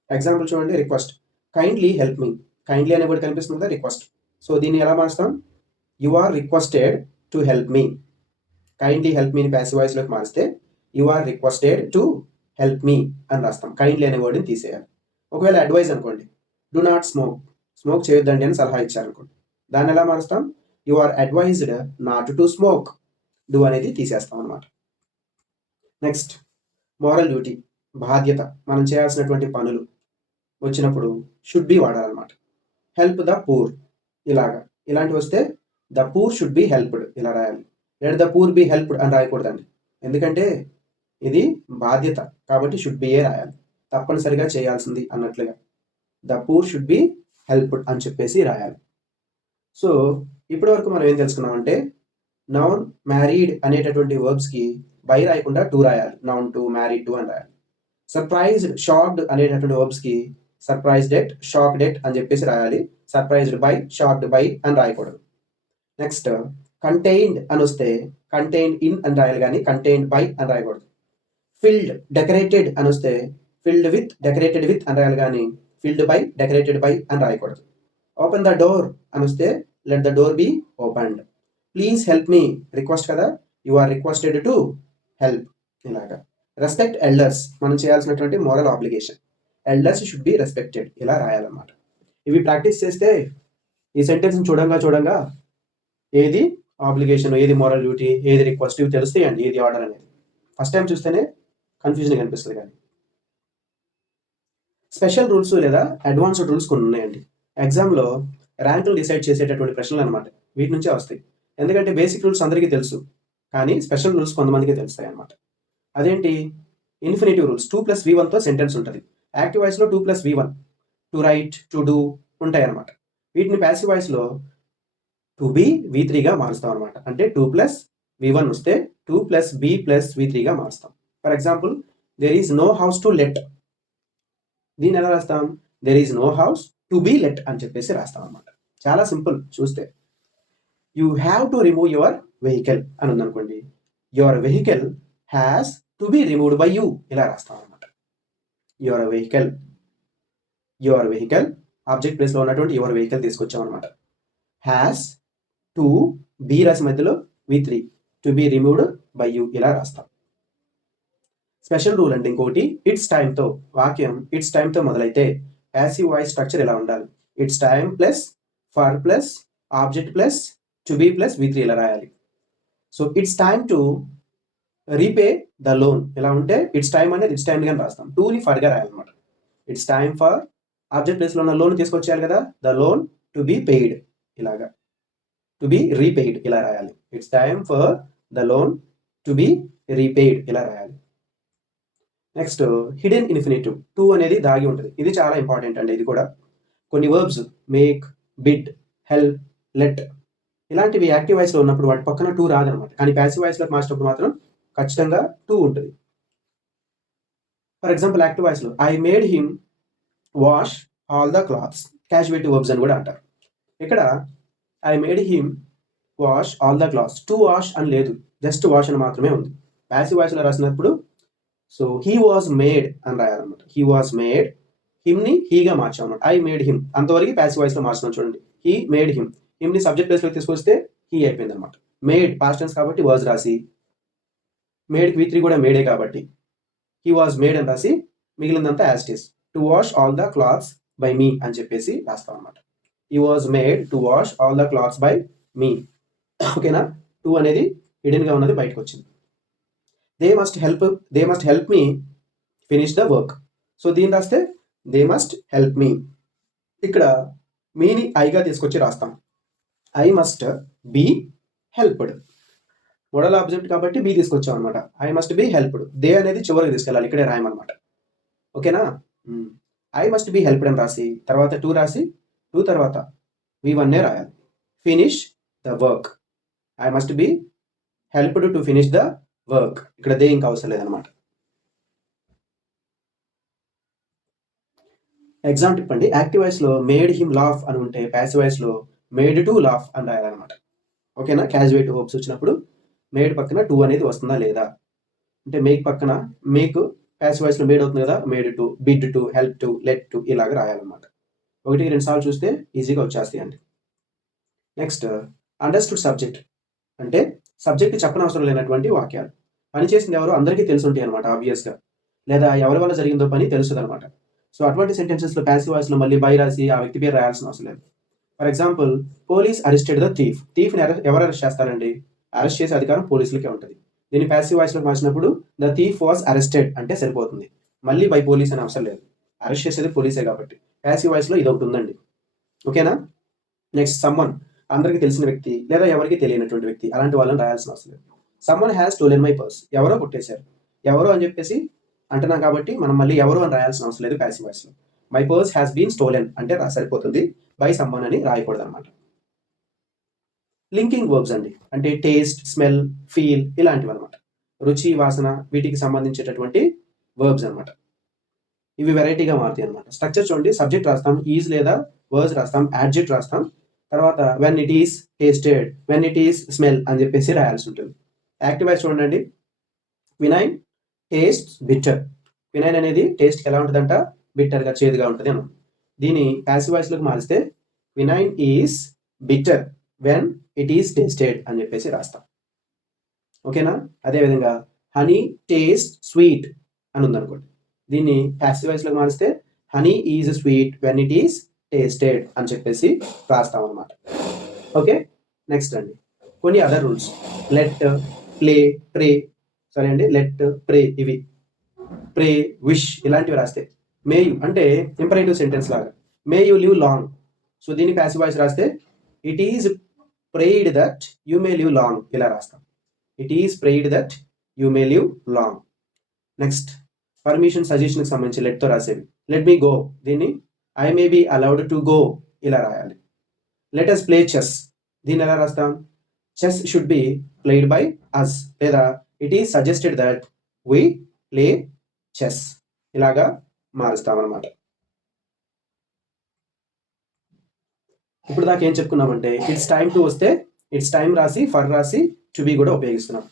ఎగ్జాంపుల్ చూడండి, request kindly help me, kindly అనే కూడా కనిపిస్తుంది కదా, రిక్వెస్ట్. సో దీన్ని ఎలా మార్స్తాం, you are requested to help me, kindly help మీని ప్యాసివ్ వాయిస్లోకి మారిస్తే you are requested to help me అని రాస్తాం, కైండ్లీ అనే వర్డ్ని తీసేయాలి. ఒకవేళ అడ్వైజ్ అనుకోండి, డు నాట్ స్మోక్, స్మోక్ చేయొద్దండి అని సలహా ఇచ్చారనుకోండి, దాన్ని ఎలా మారుస్తాం, you are advised not to smoke, do అనేది తీసేస్తాం అనమాట. నెక్స్ట్ మోరల్ డ్యూటీ, బాధ్యత, మనం చేయాల్సినటువంటి పనులు వచ్చినప్పుడు షుడ్ బి వాడాలన్నమాట. హెల్ప్ ద పూర్ ఇలాంటివి వస్తే the poor should be helped ఇలా రాయాలి. Let the poor be helped అని రాయకూడదండి, ఎందుకంటే ఇది బాధ్యత కాబట్టి షుడ్ బి ఏ రాయాలి, తప్పనిసరిగా చేయాల్సింది అన్నట్లుగా. The poor should be helped అని చెప్పేసి రాయాలి. సో ఇప్పటి వరకు మనం ఏం తెలుసుకున్నామంటే, నౌన్ మ్యారీడ్ అనేటటువంటి వర్బ్స్కి బై రాయకుండా టూ రాయాలి, నౌన్ టు, మ్యారీడ్ టు అని రాయాలి. సర్ప్రైజ్డ్, షాక్డ్ అనేటటువంటి వర్బ్స్కి సర్ప్రైజ్డ్ ఎట్, షాక్డ్ ఎట్ అని చెప్పేసి రాయాలి, సర్ప్రైజ్డ్ బై, షాక్డ్ బై అని రాయకూడదు. నెక్స్ట్ కంటైన్డ్ అని వస్తే కంటైన్డ్ ఇన్ అని రాయాలి, కానీ కంటైన్డ్ బై అని రాయకూడదు. ఫిల్డ్, డెకరేటెడ్ అని వస్తే ఫిల్డ్ విత్, డెకరేటెడ్ విత్ అని రాయాలి, కానీ ఫిల్డ్ బై, డెకరేటెడ్ బై అని రాయకూడదు. ఓపెన్ ద డోర్ అని వస్తే let the door be opened. Please help me, request కదా, you are requested to help ఇలాగా. రెస్పెక్ట్ ఎల్డర్స్, మనం చేయాల్సినటువంటి moral obligation, elders should be respected ఇలా రాయాలన్నమాట. ఇవి ప్రాక్టీస్ చేస్తే ఈ సెంటెన్స్ని చూడంగా ఏది ఆబ్లిగేషన్, ఏది మోరల్ డ్యూటీ, ఏది రిక్వెస్ట్, ఇవి తెలుస్తాయండి, ఏది ఆర్డర్ అనేది. ఫస్ట్ టైం చూస్తేనే కన్ఫ్యూజన్ కనిపిస్తుంది. కానీ స్పెషల్ రూల్స్ లేదా అడ్వాన్స్డ్ రూల్స్ కొన్ని ఉన్నాయండి. ఎగ్జామ్లో ర్యాంకులు డిసైడ్ చేసేటటువంటి ప్రశ్నలు అనమాట, వీటి నుంచే వస్తాయి. ఎందుకంటే బేసిక్ రూల్స్ అందరికీ తెలుసు, కానీ స్పెషల్ రూల్స్ కొంతమందికి తెలుస్తాయి అనమాట. అదేంటి, ఇన్ఫినిటివ్ రూల్స్ 2+V1తో సెంటెన్స్ ఉంటుంది. యాక్టివ్ వాయిస్లో 2+V1, to right, to do ఉంటాయి అనమాట. వీటిని ప్యాసివ్ వాయిస్లో టు బి V3గా మారుస్తాం అనమాట. అంటే 2+V1 వస్తే 2+B+V3గా మారుస్తాం. For example there is no house to let, దీన్ని ఎలా రాస్తాం, there is no house to be let అని చెప్పేసి రాస్తాం అనమాట. చాలా సింపుల్ చూస్తే. You have to remove your vehicle అని ఉందనుకోండి, your vehicle has to be removed by you ఇలా రాస్తాం అనమాట. యువర్ వెహికల్ ఆబ్జెక్ట్ ప్లేస్లో ఉన్నటువంటి యువర్ వెహికల్ తీసుకొచ్చాం అనమాట. హ్యాస్ టు బి రాసి మధ్యలో V3 to be removed by you ఇలా రాస్తాం. స్పెషల్ రూల్ అంటే ఇంకోటి, ఇట్స్ టైమ్తో వాక్యం ఇట్స్ టైమ్తో మొదలైతే ప్యాసివ్ వాయిస్ స్ట్రక్చర్ ఇలా ఉండాలి. It's time plus for plus object plus to be plus V3 ఇలా రాయాలి. So it's time to repay the loan ఇలా ఉంటే ఇట్స్ టైమ్ అనేది ఇట్స్ టైమ్ గానే రాస్తాం. టూని ఫర్గా రాయాలన్నమాట. ఇట్స్ టైమ్ ఫర్ ఆబ్జెక్ట్ ప్లేస్లో ఉన్న లోన్ తీసుకొచ్చేయాలి కదా, the loan to be paid ఇలాగా, టు బి రీపెయిడ్ ఇలా రాయాలి. It's time for the loan to be repaid ఇలా రాయాలి. నెక్స్ట్ హిడెన్ ఇన్ఫినిటివ్, టు అనేది దాగి ఉంటుంది. ఇది చాలా ఇంపార్టెంట్ అండి. ఇది కూడా కొన్ని verbs make, bid, help, let ఇలాంటివి యాక్టివ్ వాయిస్లో ఉన్నప్పుడు వాటి పక్కన టూ రాదనమాట. కానీ ప్యాసివ్ వాయిస్లోకి మార్చినప్పుడు మాత్రం ఖచ్చితంగా టూ ఉంటుంది. ఫర్ ఎగ్జాంపుల్ యాక్టివ్ వాయిస్లో I made him wash all the clothes, causative verbs అని కూడా అంటారు. ఇక్కడ I made him wash all the clothes, to wash అని లేదు, జస్ట్ వాష్ అని మాత్రమే ఉంది. ప్యాసివ్ వాయిస్లో రాసినప్పుడు సో హీ వాజ్ మేడ్ అని రాయాలన్నమాట. హీ వాజ్ మేడ్, హిమ్ని హీగా మార్చాం అనమాట. ఐ మేడ్ హిమ్ అంతవరకు ప్యాసివ్ వాయిస్లో మార్చినాం చూడండి. హీ మేడ్ హిమ్, హిమ్ని సబ్జెక్ట్ ప్లేస్లోకి తీసుకొస్తే హీ అయిపోయింది అనమాట. మేడ్ పాస్ట్ టెన్స్ కాబట్టి వాజ్ రాసి, మేడ్కి V3 కూడా మేడే కాబట్టి హీ వాజ్ మేడ్ అని రాసి మిగిలిందంతా as it is. To wash all the clothes by me అని చెప్పేసి రాస్తాం అనమాట. He was made to wash all the clothes by me. ఓకేనా, టూ అనేది హిడెన్గా ఉన్నది బయటకు వచ్చింది. They must help me finish the work. So దీన్ని రాస్తే దే మస్ట్ హెల్ప్ మీ. ఇక్కడ మీని ఐగా తీసుకొచ్చి రాస్తాం. I must be helped, modal object కాబట్టి బి తీసుకొచ్చాం అనమాట. I must be helped, they అనేది చివరికి తీసుకెళ్ళాలి, ఇక్కడే రాయమన్నమాట. ఓకేనా, ఐ మస్ట్ బి హెల్ప్డ్ అని రాసి తర్వాత టూ రాసి టూ తర్వాత V1 రాయాలి. Finish the work, I must be helped to finish the work. ఇక్కడ దే ఇంకా అవసరం లేదనమాట. ఎగ్జామ్ టిప్ అండి, యాక్టివ్ వాయిస్లో మేడ్ హిమ్ లాఫ్ అని ఉంటే ప్యాసివ్ వాయిస్లో మేడ్ టు లాఫ్ అని రాయాలన్నమాట. ఓకేనా, క్యాజువేటివ్ వర్బ్స్ వచ్చినప్పుడు మేడ్ పక్కన టూ అనేది వస్తుందా లేదా, అంటే మేక్ పక్కన మేక్ ప్యాసివ్ వాయిస్లో మేడ్ అవుతుంది కదా, made to, bid to, help to, let to ఇలాగ రాయాలన్నమాట. 1-2 సార్లు చూస్తే ఈజీగా వచ్చేస్తాయి అండి. నెక్స్ట్ అండర్స్టూడ్ సబ్జెక్ట్ అంటే సబ్జెక్ట్ చెప్పనవసరం లేనటువంటి వాక్యాలు. పని చేసింది ఎవరో అందరికీ తెలిసి ఉంటాయి అనమాట ఆబ్వియస్గా, లేదా ఎవరి వల్ల జరిగిందో పని తెలుస్తుంది అనమాట. సో అటువంటి సెంటెన్సెస్లో ప్యాసివ్ వాయిస్లో మళ్ళీ బై రాసి ఆ వ్యక్తి పేరు రాయాల్సిన అవసరం లేదు. For example police arrested the thief, థీఫ్ని ఎవరు అరెస్ట్ చేస్తారండి, అరెస్ట్ చేసే అధికారం పోలీసులకే ఉంటుంది. దీన్ని ప్యాసివ్ వాయిస్లో మార్చినప్పుడు ద థీఫ్ వాజ్ అరెస్టెడ్ అంటే సరిపోతుంది, మళ్ళీ బై పోలీస్ అనే అవసరం లేదు, అరెస్ట్ చేసేది పోలీసే కాబట్టి. ప్యాసివ్ వాయిస్లో ఇది ఒకటి ఉందండి. ఓకేనా, నెక్స్ట్ సమ్మన్ అందరికీ తెలిసిన వ్యక్తి లేదా ఎవరికి తెలియనటువంటి వ్యక్తి, అలాంటి వాళ్ళని రాయాల్సిన అవసరం లేదు. Someone has stolen my purse, ఎవరో కొట్టేశారు, ఎవరో అని చెప్పేసి అంటున్నాం కాబట్టి మనం మళ్ళీ ఎవరో అని రాయాల్సిన అవసరం లేదు ప్యాసివ్ వాయిస్లో. My purse has been stolen అంటే సరిపోతుంది, బై సమ్మన్ అని రాయకూడదు అనమాట. లింకింగ్ వర్బ్స్ అండి, అంటే టేస్ట్, స్మెల్, ఫీల్ ఇలాంటివి అనమాట. రుచి, వాసన వీటికి సంబంధించేటటువంటి వర్బ్స్ అనమాట. ఇవి వెరైటీగా మారుతాయి అనమాట. స్ట్రక్చర్ చూడండి, సబ్జెక్ట్ రాస్తాం, ఈజ్ లేదా వర్డ్స్ రాస్తాం, యాడ్జెక్ట్ రాస్తాం, తర్వాత when it is tasted, when it is smell అని చెప్పేసి రాయాల్సి ఉంటుంది. యాక్టివ్ వాయిస్ చూడండి, వినైన్ టేస్ట్ బిట్టర్, వినైన్ అనేది టేస్ట్కి ఎలా ఉంటుందంట, బిట్టర్గా చేదుగా ఉంటుంది అన్నమాట. దీన్ని ప్యాసివ్ వాయిస్లోకి మారిస్తే quinine is bitter when it is tasted అని చెప్పేసి రాస్తాం. ఓకేనా, అదేవిధంగా హనీ టేస్ట్ స్వీట్ అని ఉందనుకోండి, దీన్ని ప్యాసివ్ వాయిస్లోకి మారిస్తే honey is sweet when it is tasted అని చెప్పేసి రాస్తాం అనమాట. ఓకే, నెక్స్ట్ అండి కొన్ని other rules, let, play, pray, సరే అండి, లెట్, ప్రే, ఇవి ప్రే, విష్ ఇలాంటివి రాస్తే. మే యూ అంటే ఇంపరేటివ్ సెంటెన్స్ లాగా, may you live long, so దీన్ని ప్యాసివ్ వాయిస్ రాస్తే it is prayed that you may live long ఇలా రాస్తాం. It is prayed that you may live long. Next permission, సజెషన్కి సంబంధించి లెట్తో రాసేవి. లెట్ మీ గో, దీన్ని I may be allowed to go ఇలా రాయాలి. లెట్ అస్ ప్లే చెస్, దీన్ని ఎలా రాస్తాం, chess should be played by us, లేదా it is suggested that we play chess ఇలాగా మారుస్తాం అన్నమాట. ఇప్పుడు దాకా ఏం చెప్పుకున్నామంటే ఇట్స్ టైమ్ టు వస్తే ఇట్స్ టైం రాసి ఫర్ రాసి టు బి కూడా ఉపయోగిస్తున్నాం.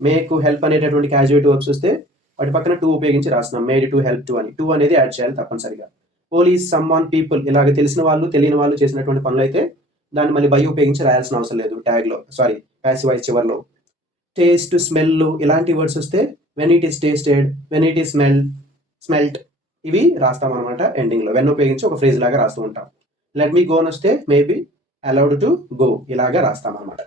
మేక్, హెల్ప్ అనేటటువంటి క్యాజువేటివ్ వర్బ్స్ వస్తే వాటి పక్కన టూ ఉపయోగించి రాస్తున్నాం, మేడ్ టు, హెల్ప్ టు అని. టూ అనేది యాడ్ చేయాలి తప్పనిసరిగా. పోలీస్, సమ్వన్, పీపుల్ ఇలాగ తెలిసిన వాళ్ళు తెలియని వాళ్ళు చేసినటువంటి పనులు అయితే దాన్ని మళ్ళీ బై ఉపయోగించి రాయాల్సిన అవసరం లేదు ట్యాగ్లో, సారీ ప్యాసివ్ వాయిస్ చివరిలో. టేస్ట్, స్మెల్ ఇలాంటి వర్డ్స్ వస్తే when it is tasted, when it is smelt ఇవి రాస్తాం అనమాట ఎండింగ్లో. వెన్ ఉపయోగించి ఒక ఫ్రేజ్ లాగా రాస్తూ ఉంటాం. లెట్ మీ గో అని వస్తే మేబీ అలౌడ్ టు గో ఇలాగా రాస్తాం అనమాట.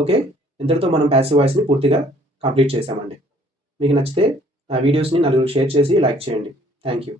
ఓకే, ఇంతటితో మనం ప్యాసివ్ వాయిస్ని పూర్తిగా కంప్లీట్ చేసామండి. మీకు నచ్చితే ఆ వీడియోస్ని నలుగురికి షేర్ చేసి లైక్ చేయండి. Thank you.